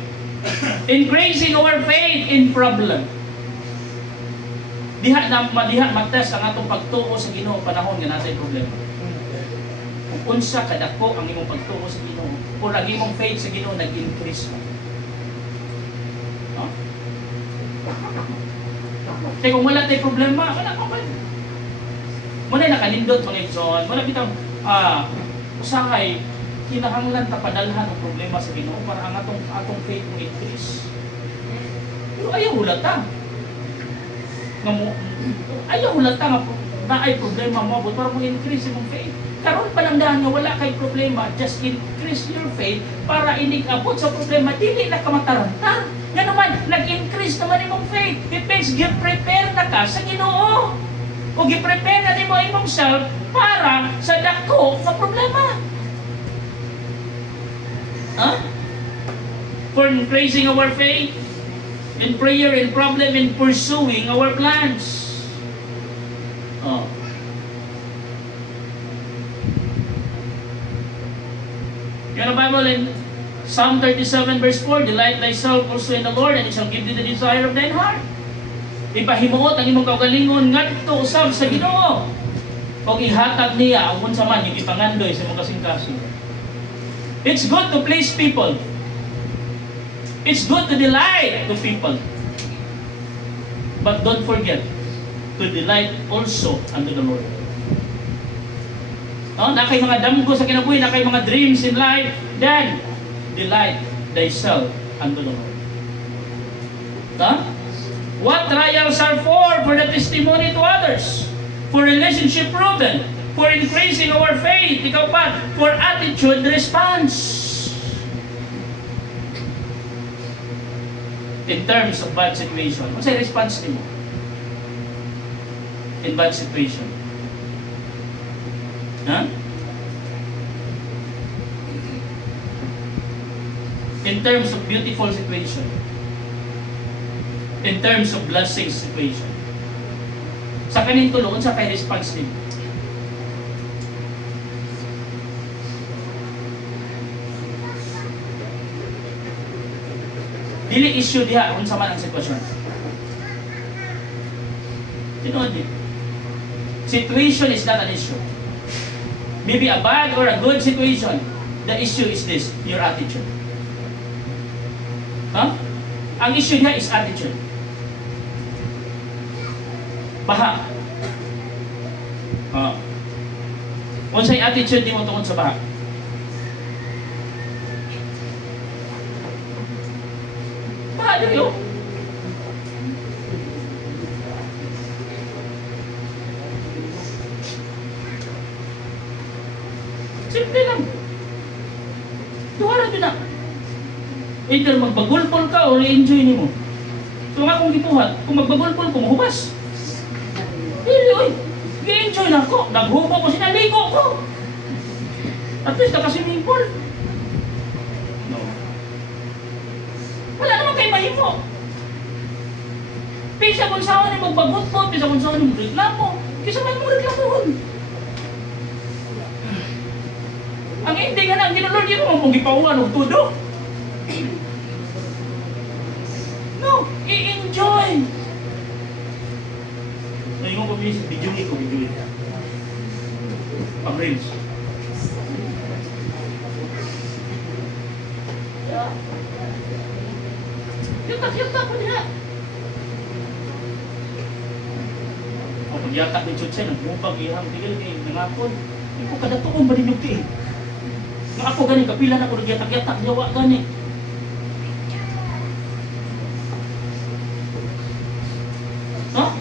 Increasing our faith in problem. Diha matest ang atong pagtuo sa Ginoo panahon nga natay problema. Kung unsa kadako ang imong pagtuo sa Ginoo, kung ang imong faith sa Ginoo nag-increase mo. No? Kaya kung wala tay problema, wala pa man. Muna nakalindot mga igsoon, wala bitang usahay kinahanglan ta padalhan ang problema sa Ginoo para ang atong faith mo increase. Pero ayaw hulata. Ayaw hulata nga naay problema mo para mo increase imong faith. Karon pa lang nga wala kay problema, just increase your faith para inig-abot sa problema dili na ka mataranta. Nga naman nag-increase naman imong faith. It means gi-prepare na ka sa Ginoo. O gi-prepare na nimo imong self para sa dako nga problema. Huh? For increasing our faith in prayer, in problem, in pursuing our plans. Oh. Yan ang Bible in Psalm 37 verse 4, delight thyself also in the Lord, and He shall give thee the desire of thine heart. Ipahimuot ang imong kaugalingon ngadto usab sa Ginoo. O ihatag niya ang unsa man ipangandoy sa imong kasing-kasing. It's good to please people. It's good to delight to people. But don't forget to delight also unto the Lord. No? Na kay mga damgo sa kinabuhi, na kay mga dreams in life, then delight thyself unto the Lord. No? What trials are for the testimony to others, for relationship proven, for increasing our faith, ikaw pa, for attitude response. In terms of bad situation, what's the response mo? In bad situation. Huh? In terms of beautiful situation. In terms of blessing situation. Sa kaning tulungan sa kay response nimo. Dili issue diha unsa man ang sitwasyon. Tinuod di. Situation is not an issue. Maybe a bad or a good situation. The issue is this, your attitude. Huh? Ang issue diha is attitude. Baha. Unsay attitude nimo tungod sa baha? Baha dili oh. Simple lang. Duha na. Either magbagulpol ka o i-enjoy nimo. So nga kung gibuhat, kung magbagulpol ko, mahubas. Dili oy. Gi-enjoy na ko. Naghubo ko, sinaligo ko. At least naka-swimming pool. No. Wala naman kayo mahimo. Pisa kung saan ni magbagulpol, pisa kung saan ni magreklamo. Kisa man mo reklamohon. Ang hindi nga na, ang ginulord yun mo mong gipauan o tudo. No, i-enjoy. Ngayon ko bilis, video ko. Pag-reels. Yatak ko niya. O pag yatak ni Chutsay, nagmupag ihang tigil kayo, nangapon. Iko kadatuon ba ninyo ti? Nga ako gani, kapila na ko nagyatak-yatak, yawa gani. No?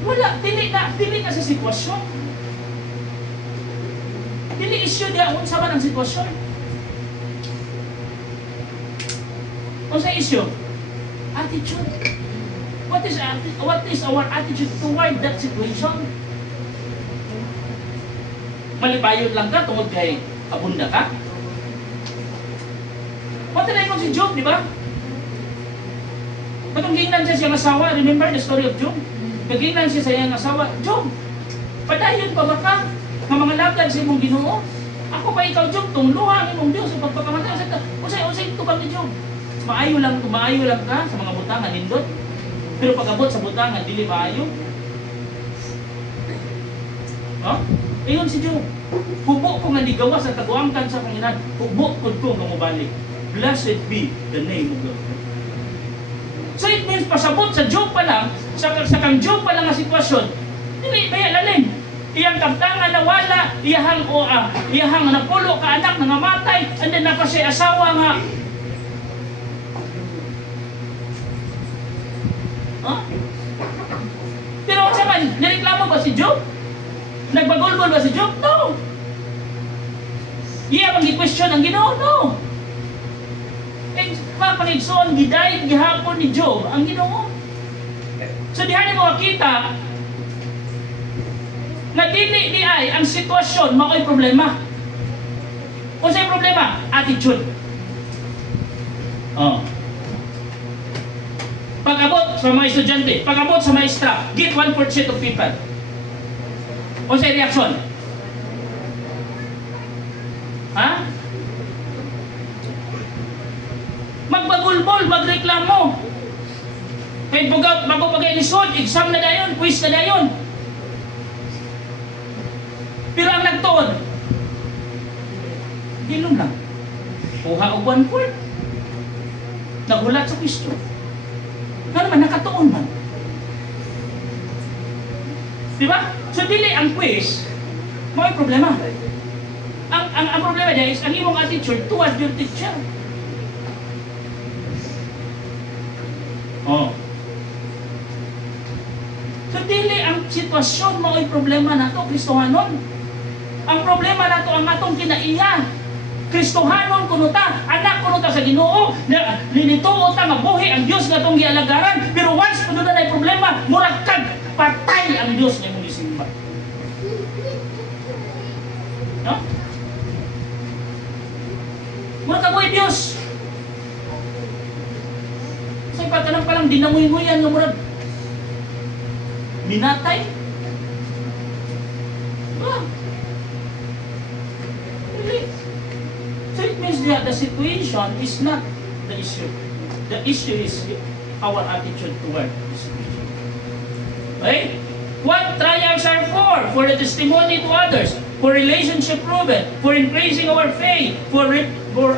Wala, dili na sa sitwasyon. Dili issue niya, unsa man ang sitwasyon. Unsa issue? Attitude. What is our attitude toward that situation? Malibayon lang ka tungod kay abunda ka? Patinay mo si Job, di ba? Patunggingan siya siyang asawa. Remember the story of Job? Pagingnan siya sa iyang asawa, Job, padayon pa ba ka? Nga mga lagad sa imong Ginoo? Ako pa ikaw, Job, tungluhan imong Diyos sa pagpakamatay. Usay tubang ni Job. Maayo lang ka sa mga butangan, nindot. Pero pag-abot sa butangan, dili maayo. Oh? Ayon si Job. Hubo ko nga ligawa sa kaguangkan sa Panginoon. Hubo ko nga mubalik. Blessed be the name of God. So it means pasabot sa Job pa lang, sa kang Job pa lang ang sitwasyon, dili baya lalim. Iyang kabtangan na wala, iyahang napulo ka anak na namatay, and then napa siya asawa nga. Huh? Pero sa man, nireklamo ba si Job? Nagbagulgol ba si Job? No. Iya bang i-question ang Ginoo? No. Papanigsoon, gidayt gihapon ni Job ang Ginoo. So dihan mo makita na dili di ay ang sitwasyon mao'y problema. Unsay problema? Attitude. Oh. Pag-abot sa mga estudyante, pag-abot sa maestra, get 1% of people. Unsay reaksyon? Ha? Magbagulbol, magreklamo. Kaya bago pag-ilisod, exam na dayon, quiz na dayon. Pero ang nagtuon, hilom lang. Kuha og 1/4. Nagulat sa question. Nga naman, nakatuon man. Diba? So, dili ang quiz, may problema. Ang problema niya is, ang imong attitude towards your teacher. Oh. So, dili ang sitwasyon mao'y problema nato, Kristohanon. Ang problema nato ang atong kinaiya. Kristohanon kuno ta, anak kuno ta sa Ginoo, linituo ta nga buhi ang Dios nga atong gialagaran, pero once kuno na ay problema, murag kag patay ang Dios nga imong gisimba. No? Murag kag buhi Dios. Sa ipatanang pa lang dinamuy-muyan nga murag minatay. Ah. Really? So it means that the situation is not the issue. The issue is our attitude toward the situation. Okay? What triumphs are for the testimony to others, for relationship proven, for increasing our faith, for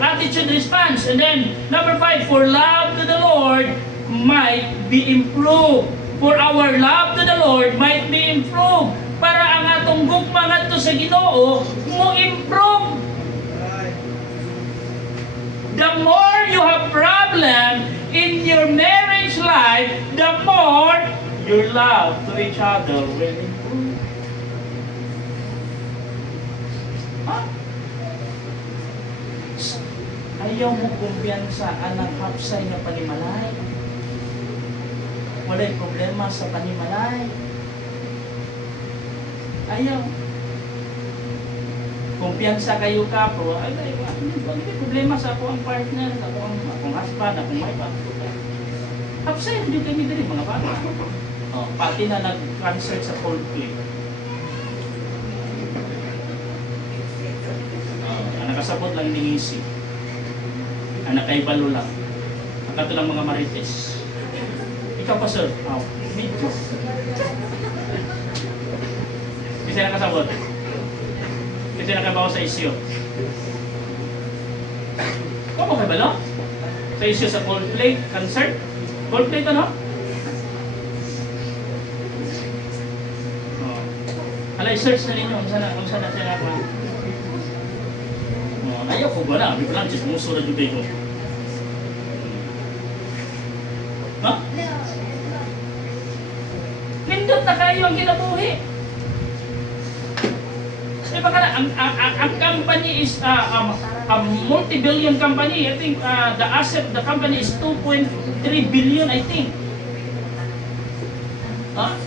attitude response, and then number 5, for love to the Lord might be improved. For our love to the Lord might be improved. Para ang atong gugma ngadto sa Ginoo mo improve. The more you have problem in your marriage life, the more your love to each other will improve. Huh? Ayaw mo kumpiyansa anang hapsay nga panimalay. Walay problema sa panimalay. Ayaw. Kumpiyansa kayo ka po. Ay, may problema sa ako ang partner, sa akong husband, akong wife. Hapsay, hindi kami dali mga bata. Oh, pati na nag-concert sa Coldplay. Ang nakasabot lang ni Isi. Ang nakaibalo lang. Ang kato lang mga marites. Ikaw pa, sir. Oh, medyo. Kasi nakasabot. Kasi nakabawa sa isyo. Kung mo kayo ba, no? Sa isyo sa Coldplay concert. Coldplay to, no? Oh. Alay, search na ninyo. Kung sana siya nga pa. Ayaw ko ba na? Hindi ko lang, just musurad yung ko. Ha? Nindot na kayo ang kinabuhi. Eh baka na, ang company is a multi-billion company. I think the asset of the company is 2.3 billion, I think. Huh?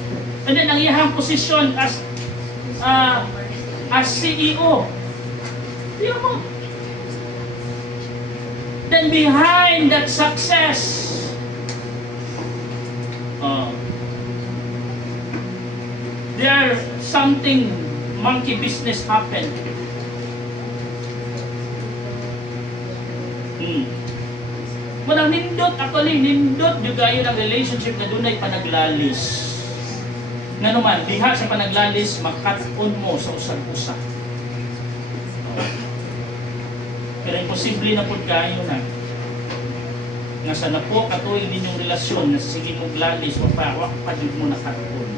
And then ang iyahang position as CEO. Tingnan mo. Then behind that success, there something monkey business happened. Walang nindot, actually nindot juga yun ang relationship na dunay panaglalis. Nga naman, diha sa panaglalis, makaton mo sa usag-usag. Pero imposible na po kayo na. Nga sa napo, katuwing ninyong relasyon, na sige mong lalis, wak pa din mo nakaton.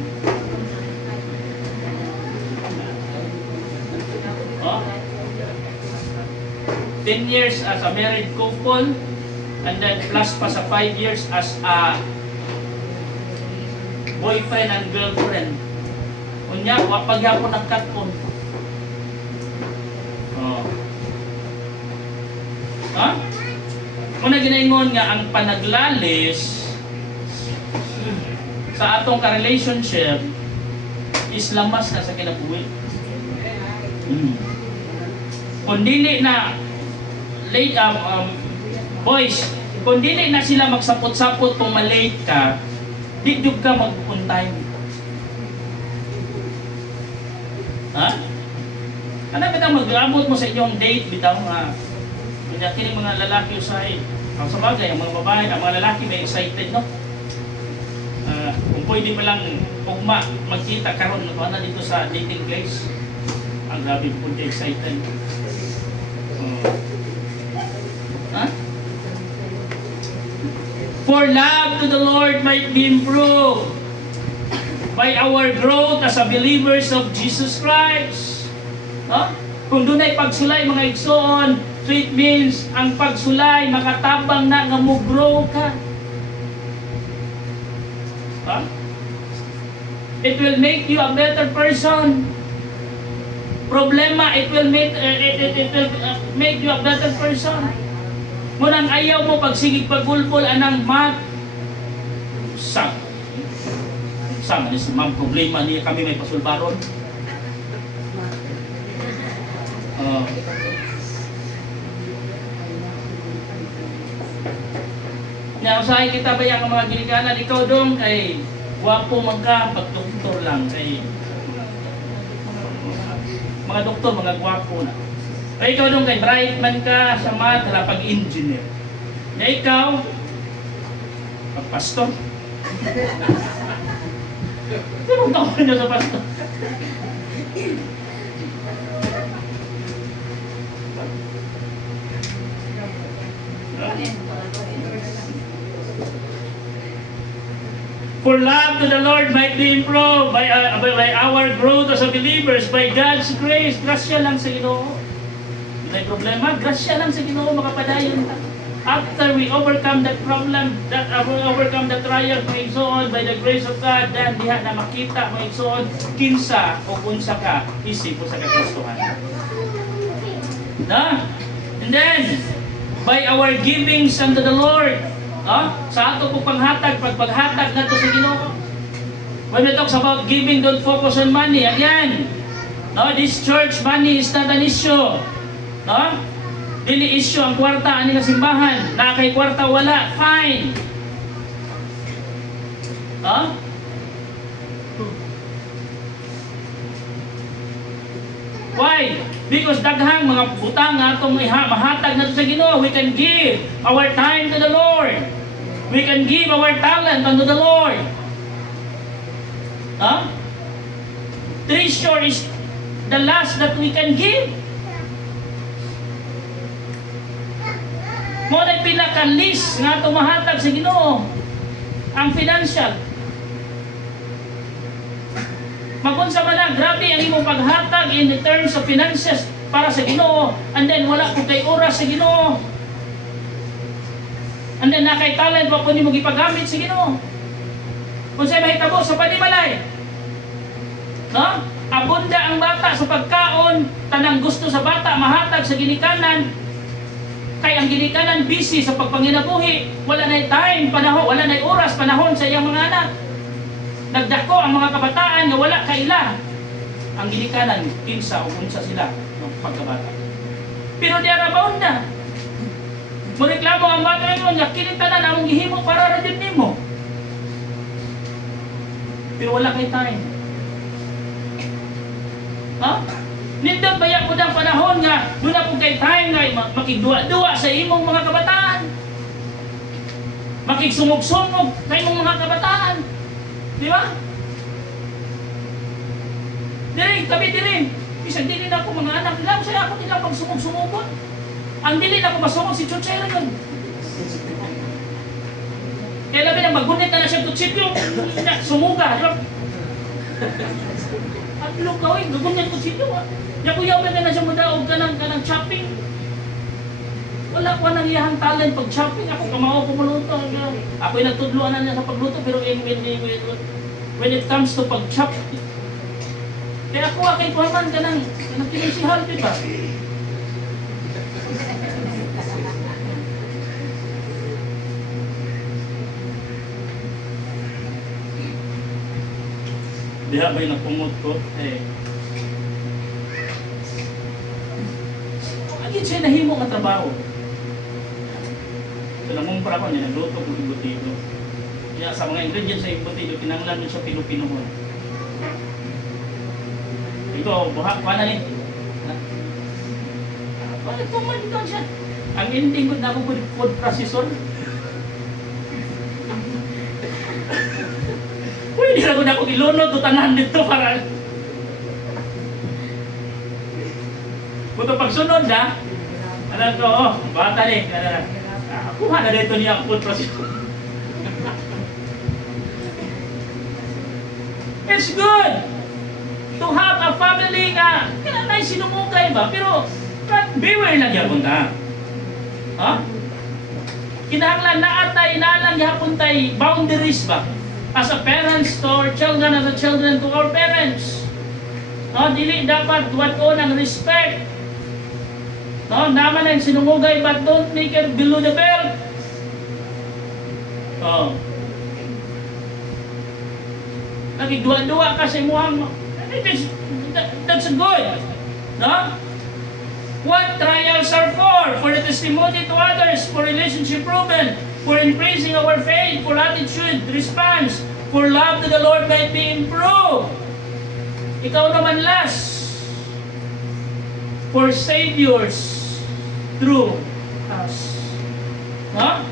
10 years as a married couple, and then plus pa sa 5 years as a boyfriend and girlfriend. Unya, wapag yapon nagkaton. Ha? Muna ginaingon nga ang panaglalis sa atong ka-relationship is lamas na sa kinabuhi. Kung dili na late, boys, kung dili na sila magsapot-sapot kung malate ka, di jud ka mag-on time. Ha? Ano bitaw mag-abot mo sa inyong date bitaw nga kanya kini mga lalaki usahay. Ang sa bagay, ang mga babae, ang mga lalaki may excited, no? Kung pwede pa lang ugma magkita karon na dito sa dating place. Ang grabe po excited. For love to the Lord might be improved by our growth as a believers of Jesus Christ. Kung doon ay pagsulay mga igsoon, so it means ang pagsulay makatabang na nga mo grow ka. It will make you a better person. Problema, it will make you a better person. Munang ayaw mo pagsigig pagulpol anang sama ni ma'am problema niya kami may pasulbaron. Usahay kita ba yung mga ginikanan ikaw dong kay guwapo man ka pagdoktor lang kay mga doktor mga guwapo na. Kaya ikaw dong kay bright man ka sa math hala pag-engineer. Na ikaw pag-pastor. Sino ka na sa pastor? For love to the Lord might be improved by our growth as a believers by God's grace. Grasya lang sa Ginoo. May problema, grasya lang sa Ginoo makapadayon ta. After we overcome that problem, overcome the trial, may igsoon by the grace of God, then diha na makita may igsoon kinsa o unsa ka isip sa Kristohan. And then by our givings unto the Lord, sa ato po panghatag, pagpaghatag nato sa Ginoo. When we talk about giving, don't focus on money. Again, this church money is not an issue. Dili issue ang kwarta ani nga simbahan. Na kay kwarta wala, fine. Why? Because daghang mga butang nga atong mahatag nato sa Ginoo. We can give our time to the Lord. We can give our talent unto the Lord. Treasure is the last that we can give. Mo na pinaka-list nga atong mahatag sa Ginoo. Ang financial. Magunsa man na, grabe ang imong paghatag in terms of finances para sa Ginoo, and then wala ko kay oras sa Ginoo. And then nakay talent, wa ko nimo gipagamit sa Ginoo. Kung sa'y mahitabo sa panimalay. No? Abunda ang bata sa pagkaon, tanang gusto sa bata mahatag sa ginikanan. Kay ang ginikanan busy sa pagpanginabuhi, wala na time, panahon, wala na oras, panahon sa iyang mga anak. Nagdako ang mga kabataan nga wala kaila. Ang ginikanan, kinsa o unsa sila ng pagkabata. Pero di arabaon na. Mureklamo ang bata mo nga kinitanan among gihimo para ra jud nimo. Pero wala kay time. Ha? Nindot baya po ng panahon nga doon na po kay time nga makigduwa-duwa sa imong mga kabataan. Makigsumog-sumog sa imong mga kabataan. Di ba? Diri, tabi diri. Isang dili na ako mga anak lang. Saya ako nila pag sumog-sumugon. Ang dili na ako masumog si Chuchero yun. Kaya labi na magunit na siya tutsipyo. Sumuga. Di ba? At ilong gawin, gagunyan tutsipyo. Yakuyaw na siya mudaog ka ng chopping. Wala ko nang iyahang talent pag chopping. Ako kamao ko maluto. Ako'y nagtudluan na niya sa pagluto. Pero when it comes to pag-chop, kaya ako kay Kuhaman ka ng kinusihal, di ba? Diha ba'y napumot ko? Agit siya nahimo nga trabaho. So namumpara ko niya, nagluto ko yung butido. Kaya sa mga ingredients sa yung butido, kinanglan mo siya pinupinuhon. Ito, buhak pa na rin. Bakit pumunta siya? Ang ending ko na ako food processor. Pwede na ko na akong ilunod o tanan dito para... Buto pagsunod na, alam ko, bata rin. Kuha na dito niya ang food processor. It's good to have a family nga kaya na sinumugay ba? Pero beware lang yapon ta. Ha? Kinahanglan naatay inalang yapon tay boundaries ba? As a parents to our children, as a children to our parents. No, dili dapat tuwan ang respect. No, naman ang sinumugay but don't make it below the belt. Oh. Nagigduwa-duwa kasi muhang that's good. No? What trials are for the testimony to others, for relationship proven, for increasing our faith, for attitude, response, for love to the Lord might be improved. Ikaw naman last, for saviors through us. No?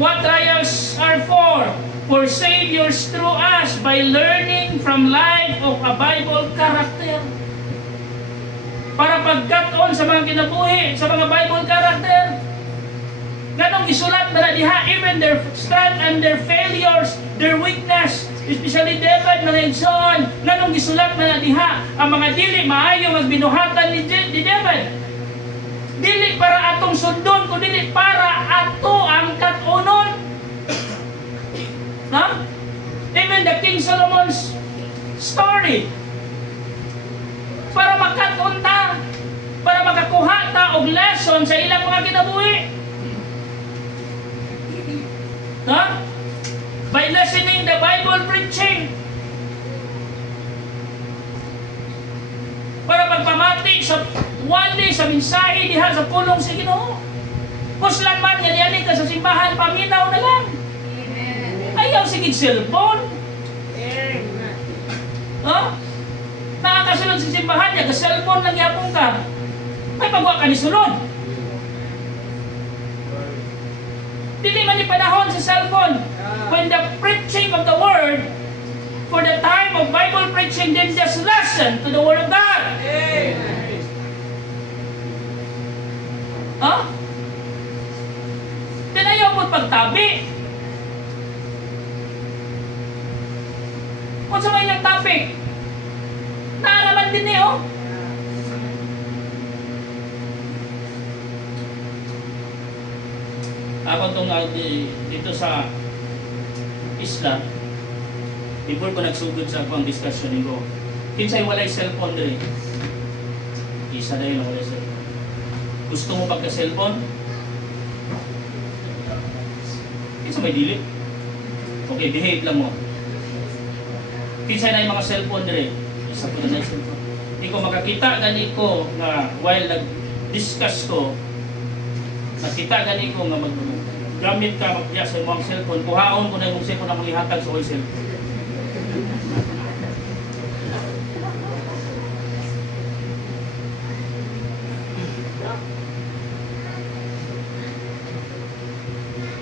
What trials are for saviors through us by learning from life of a Bible character. Para pagkat-on sa mga kinabuhi, sa mga Bible character. Ganong isulat na diha, even their strength and their failures, their weakness, especially David, mga igsoon, ganong isulat na diha, ang mga dili maayo magbinuhatan ni David. Dili para atong sundon, kundi dili para ato ang kat-unon. No? Even the King Solomon's story, para makatunta, para makakuha ta og lesson sa ilang mga kinabuhi. No? By listening the Bible preaching. Para pagpamati sa wali sa mensahe diha sa pulong sa Ginoo. Kuslan man nga ka sa simbahan, paminaw na lang. Ayaw sige cellphone. Huh? Nakakasunod sa simbahan niya, ka-cellphone lang yapong ka. May pagwa ka ni sunod. Dili man ni panahon sa cellphone. When the preaching of the Word, for the time of Bible preaching, then just listen to the Word of God. Huh? Then ayaw mo pagtabi. Kung sa may topic, Ako itong dito sa isla, before ko nagsugod sa akong discussion ko, kinsay walay cellphone diri. Isa na yun ang walay cellphone. Gusto mo pagka-cellphone? Kinsa may dili? Okay, behave lang mo. Kinsay na yung mga cellphone diri. Isa ko na yung cellphone. Hindi ko makakita gani ko nga while nag-discuss ko, nakita gani ko nga gamit ka magdiya sa imong cellphone, kuhaon ko na yung cellphone na mangihatag sa oil cellphone.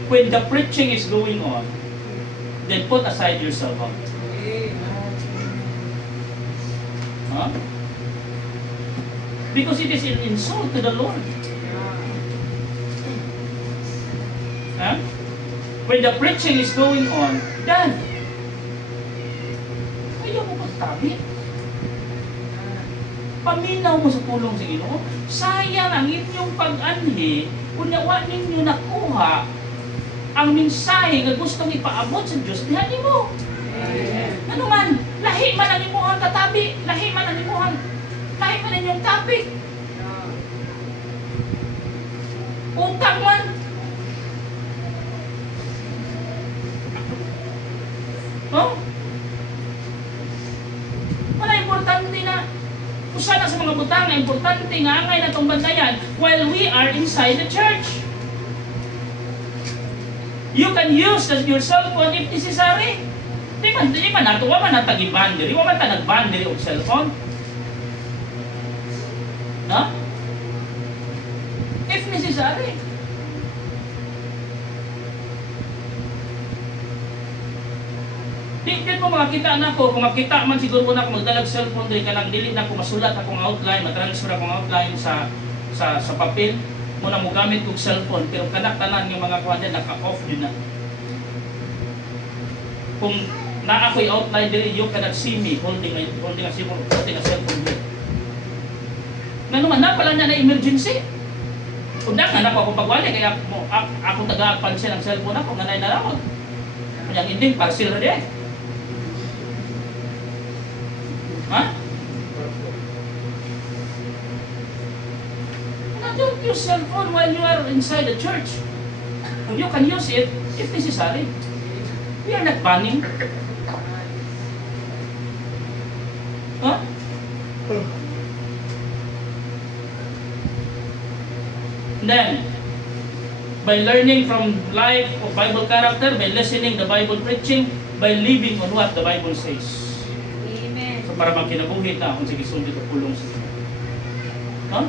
When the preaching is going on, then put aside your cell phone. Huh? Because it is an insult to the Lord. Huh? When the preaching is going on, then ayaw mo magtabi. Paminaw mo sa pulong sa Ginoo. Sayang ang inyong pag-anhi kung nawa ninyo nakuha ang mensahe nga gustong ipaabot sa Diyos, dihanin mo. Ano man, lahi man ang imuhang katabi, lahi man ang inyong topic. Utang man. Oh? Wala importante na, usa na sa mga butang, importante nga angay na itong bantayan while we are inside the church. You can use your cellphone if necessary. Di man nato, wa man natag-boundary, wa man ta nag-boundary og cellphone. No? If necessary. Di mo makakita na ko, kung makita man siguro na ako magdalag cellphone diri kanang dili na ko masulat akong outline, matransfer akong outline sa papel. Muna mo gamit kong cellphone, pero kanak-tanan yung mga kuha dyan, naka-off din na. Kung na ako'y outline diri, you cannot see me holding a cellphone here. Nga naman, napala niya na emergency. Kung na ako pagwali, kaya ako taga-pansin ang cellphone ako, nga na-inarawag. Kanyang hindi, parcel na diyan. Ha? Don't use cell phone while you are inside the church. You can use it if necessary. We are not banning. Huh? Then, by learning from life of Bible character, by listening the Bible preaching, by living on what the Bible says. Amen. So para magkinabuhi ta kung sige sundin o pulong sa. Huh?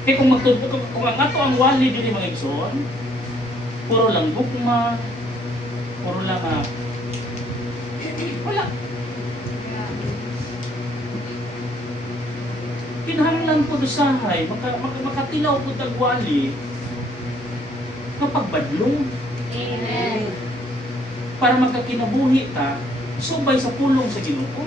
Kaya kung ang ato ang wali dili mga igsoon, puro lang bukma, puro lang wala. Kinahanglan po dosahay, makatilaw po tagwali kapag badlong. Amen. Para magkakinabuhi ta, subay sa pulong sa Ginoo.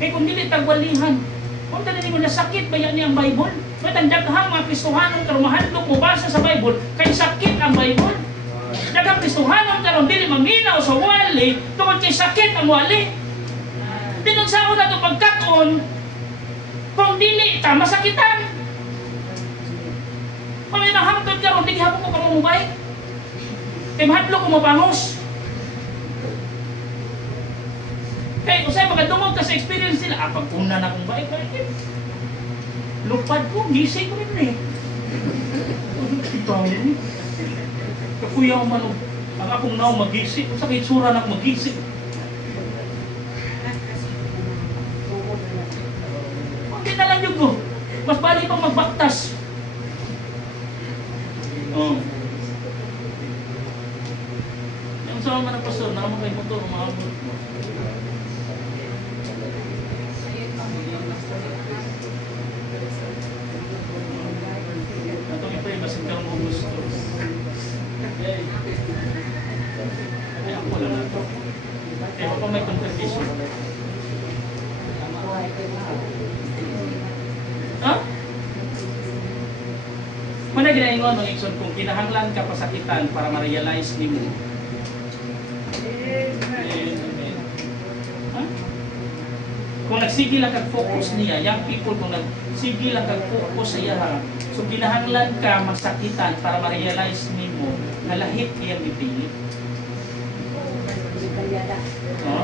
Kaya kung dili tagwalihan, kung dali mo nasakit ba yan ang Bible? May tandaghang mga Kristohanon karon mahandog mo basa sa Bible, kay sakit ang Bible. Daghang Kristohanon karon dili maminaw sa wali, tungod kay sakit ang wali. Dinong sa una to pagkat-on, kung dili ta masakitan. Kung may nahangtod karon, di gihapon ko kamumubay. Kay mahadlok ko mabangos. Kaya kung sa'yo makadungog ka sa experience nila, pag-una na kong baik. Lupad ko, gising ko rin eh. Ito yun. Kakuyaw man ang akong naw magising. Kung sa kitsura na magising. Hindi na lang yun ko. Mas bali pang magbaktas. Oh. Yung sama man ang pastor, naman kayo motor, umahabot mo. Atong ipay, basin ka mo gusto. Ay, ako lang na ito. Kaya ako may contribution. Ha? Mana gina ingon mga igsoon kung kinahanglan ka pasakitan para ma-realize nimo. Amen. Ha? Kung nagsige lang kag-focus niya, young people, kung nagsige lang kag-focus sa iya, so kinahanglan ka masakitan para ma-realize nimo na lahit iyang gipili. No?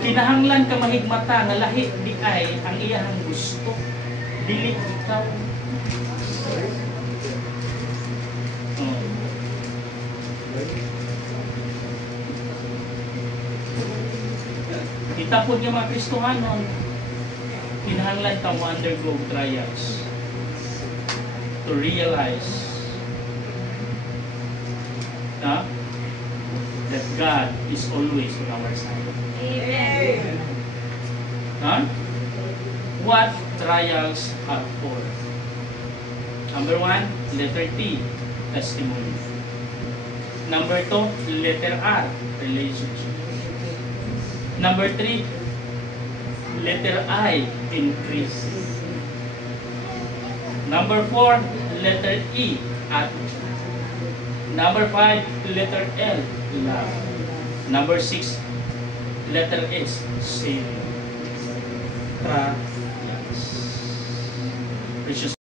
Kinahanglan ka mahigmata nga lahit di ay ang iyang gusto. Dili ikaw. Oh. Kita po niya mga Kristohanon, kinahanglan ka mo undergo trials to realize na that God is always on our side. Amen. Huh? What trials are for? Number 1, letter T, testimony. Number 2, letter R, relationship. Number 3, letter I, increase. Number 4, letter E, attitude. Number 5, letter L, love. Number 6, letter S, saving. Trials. Precious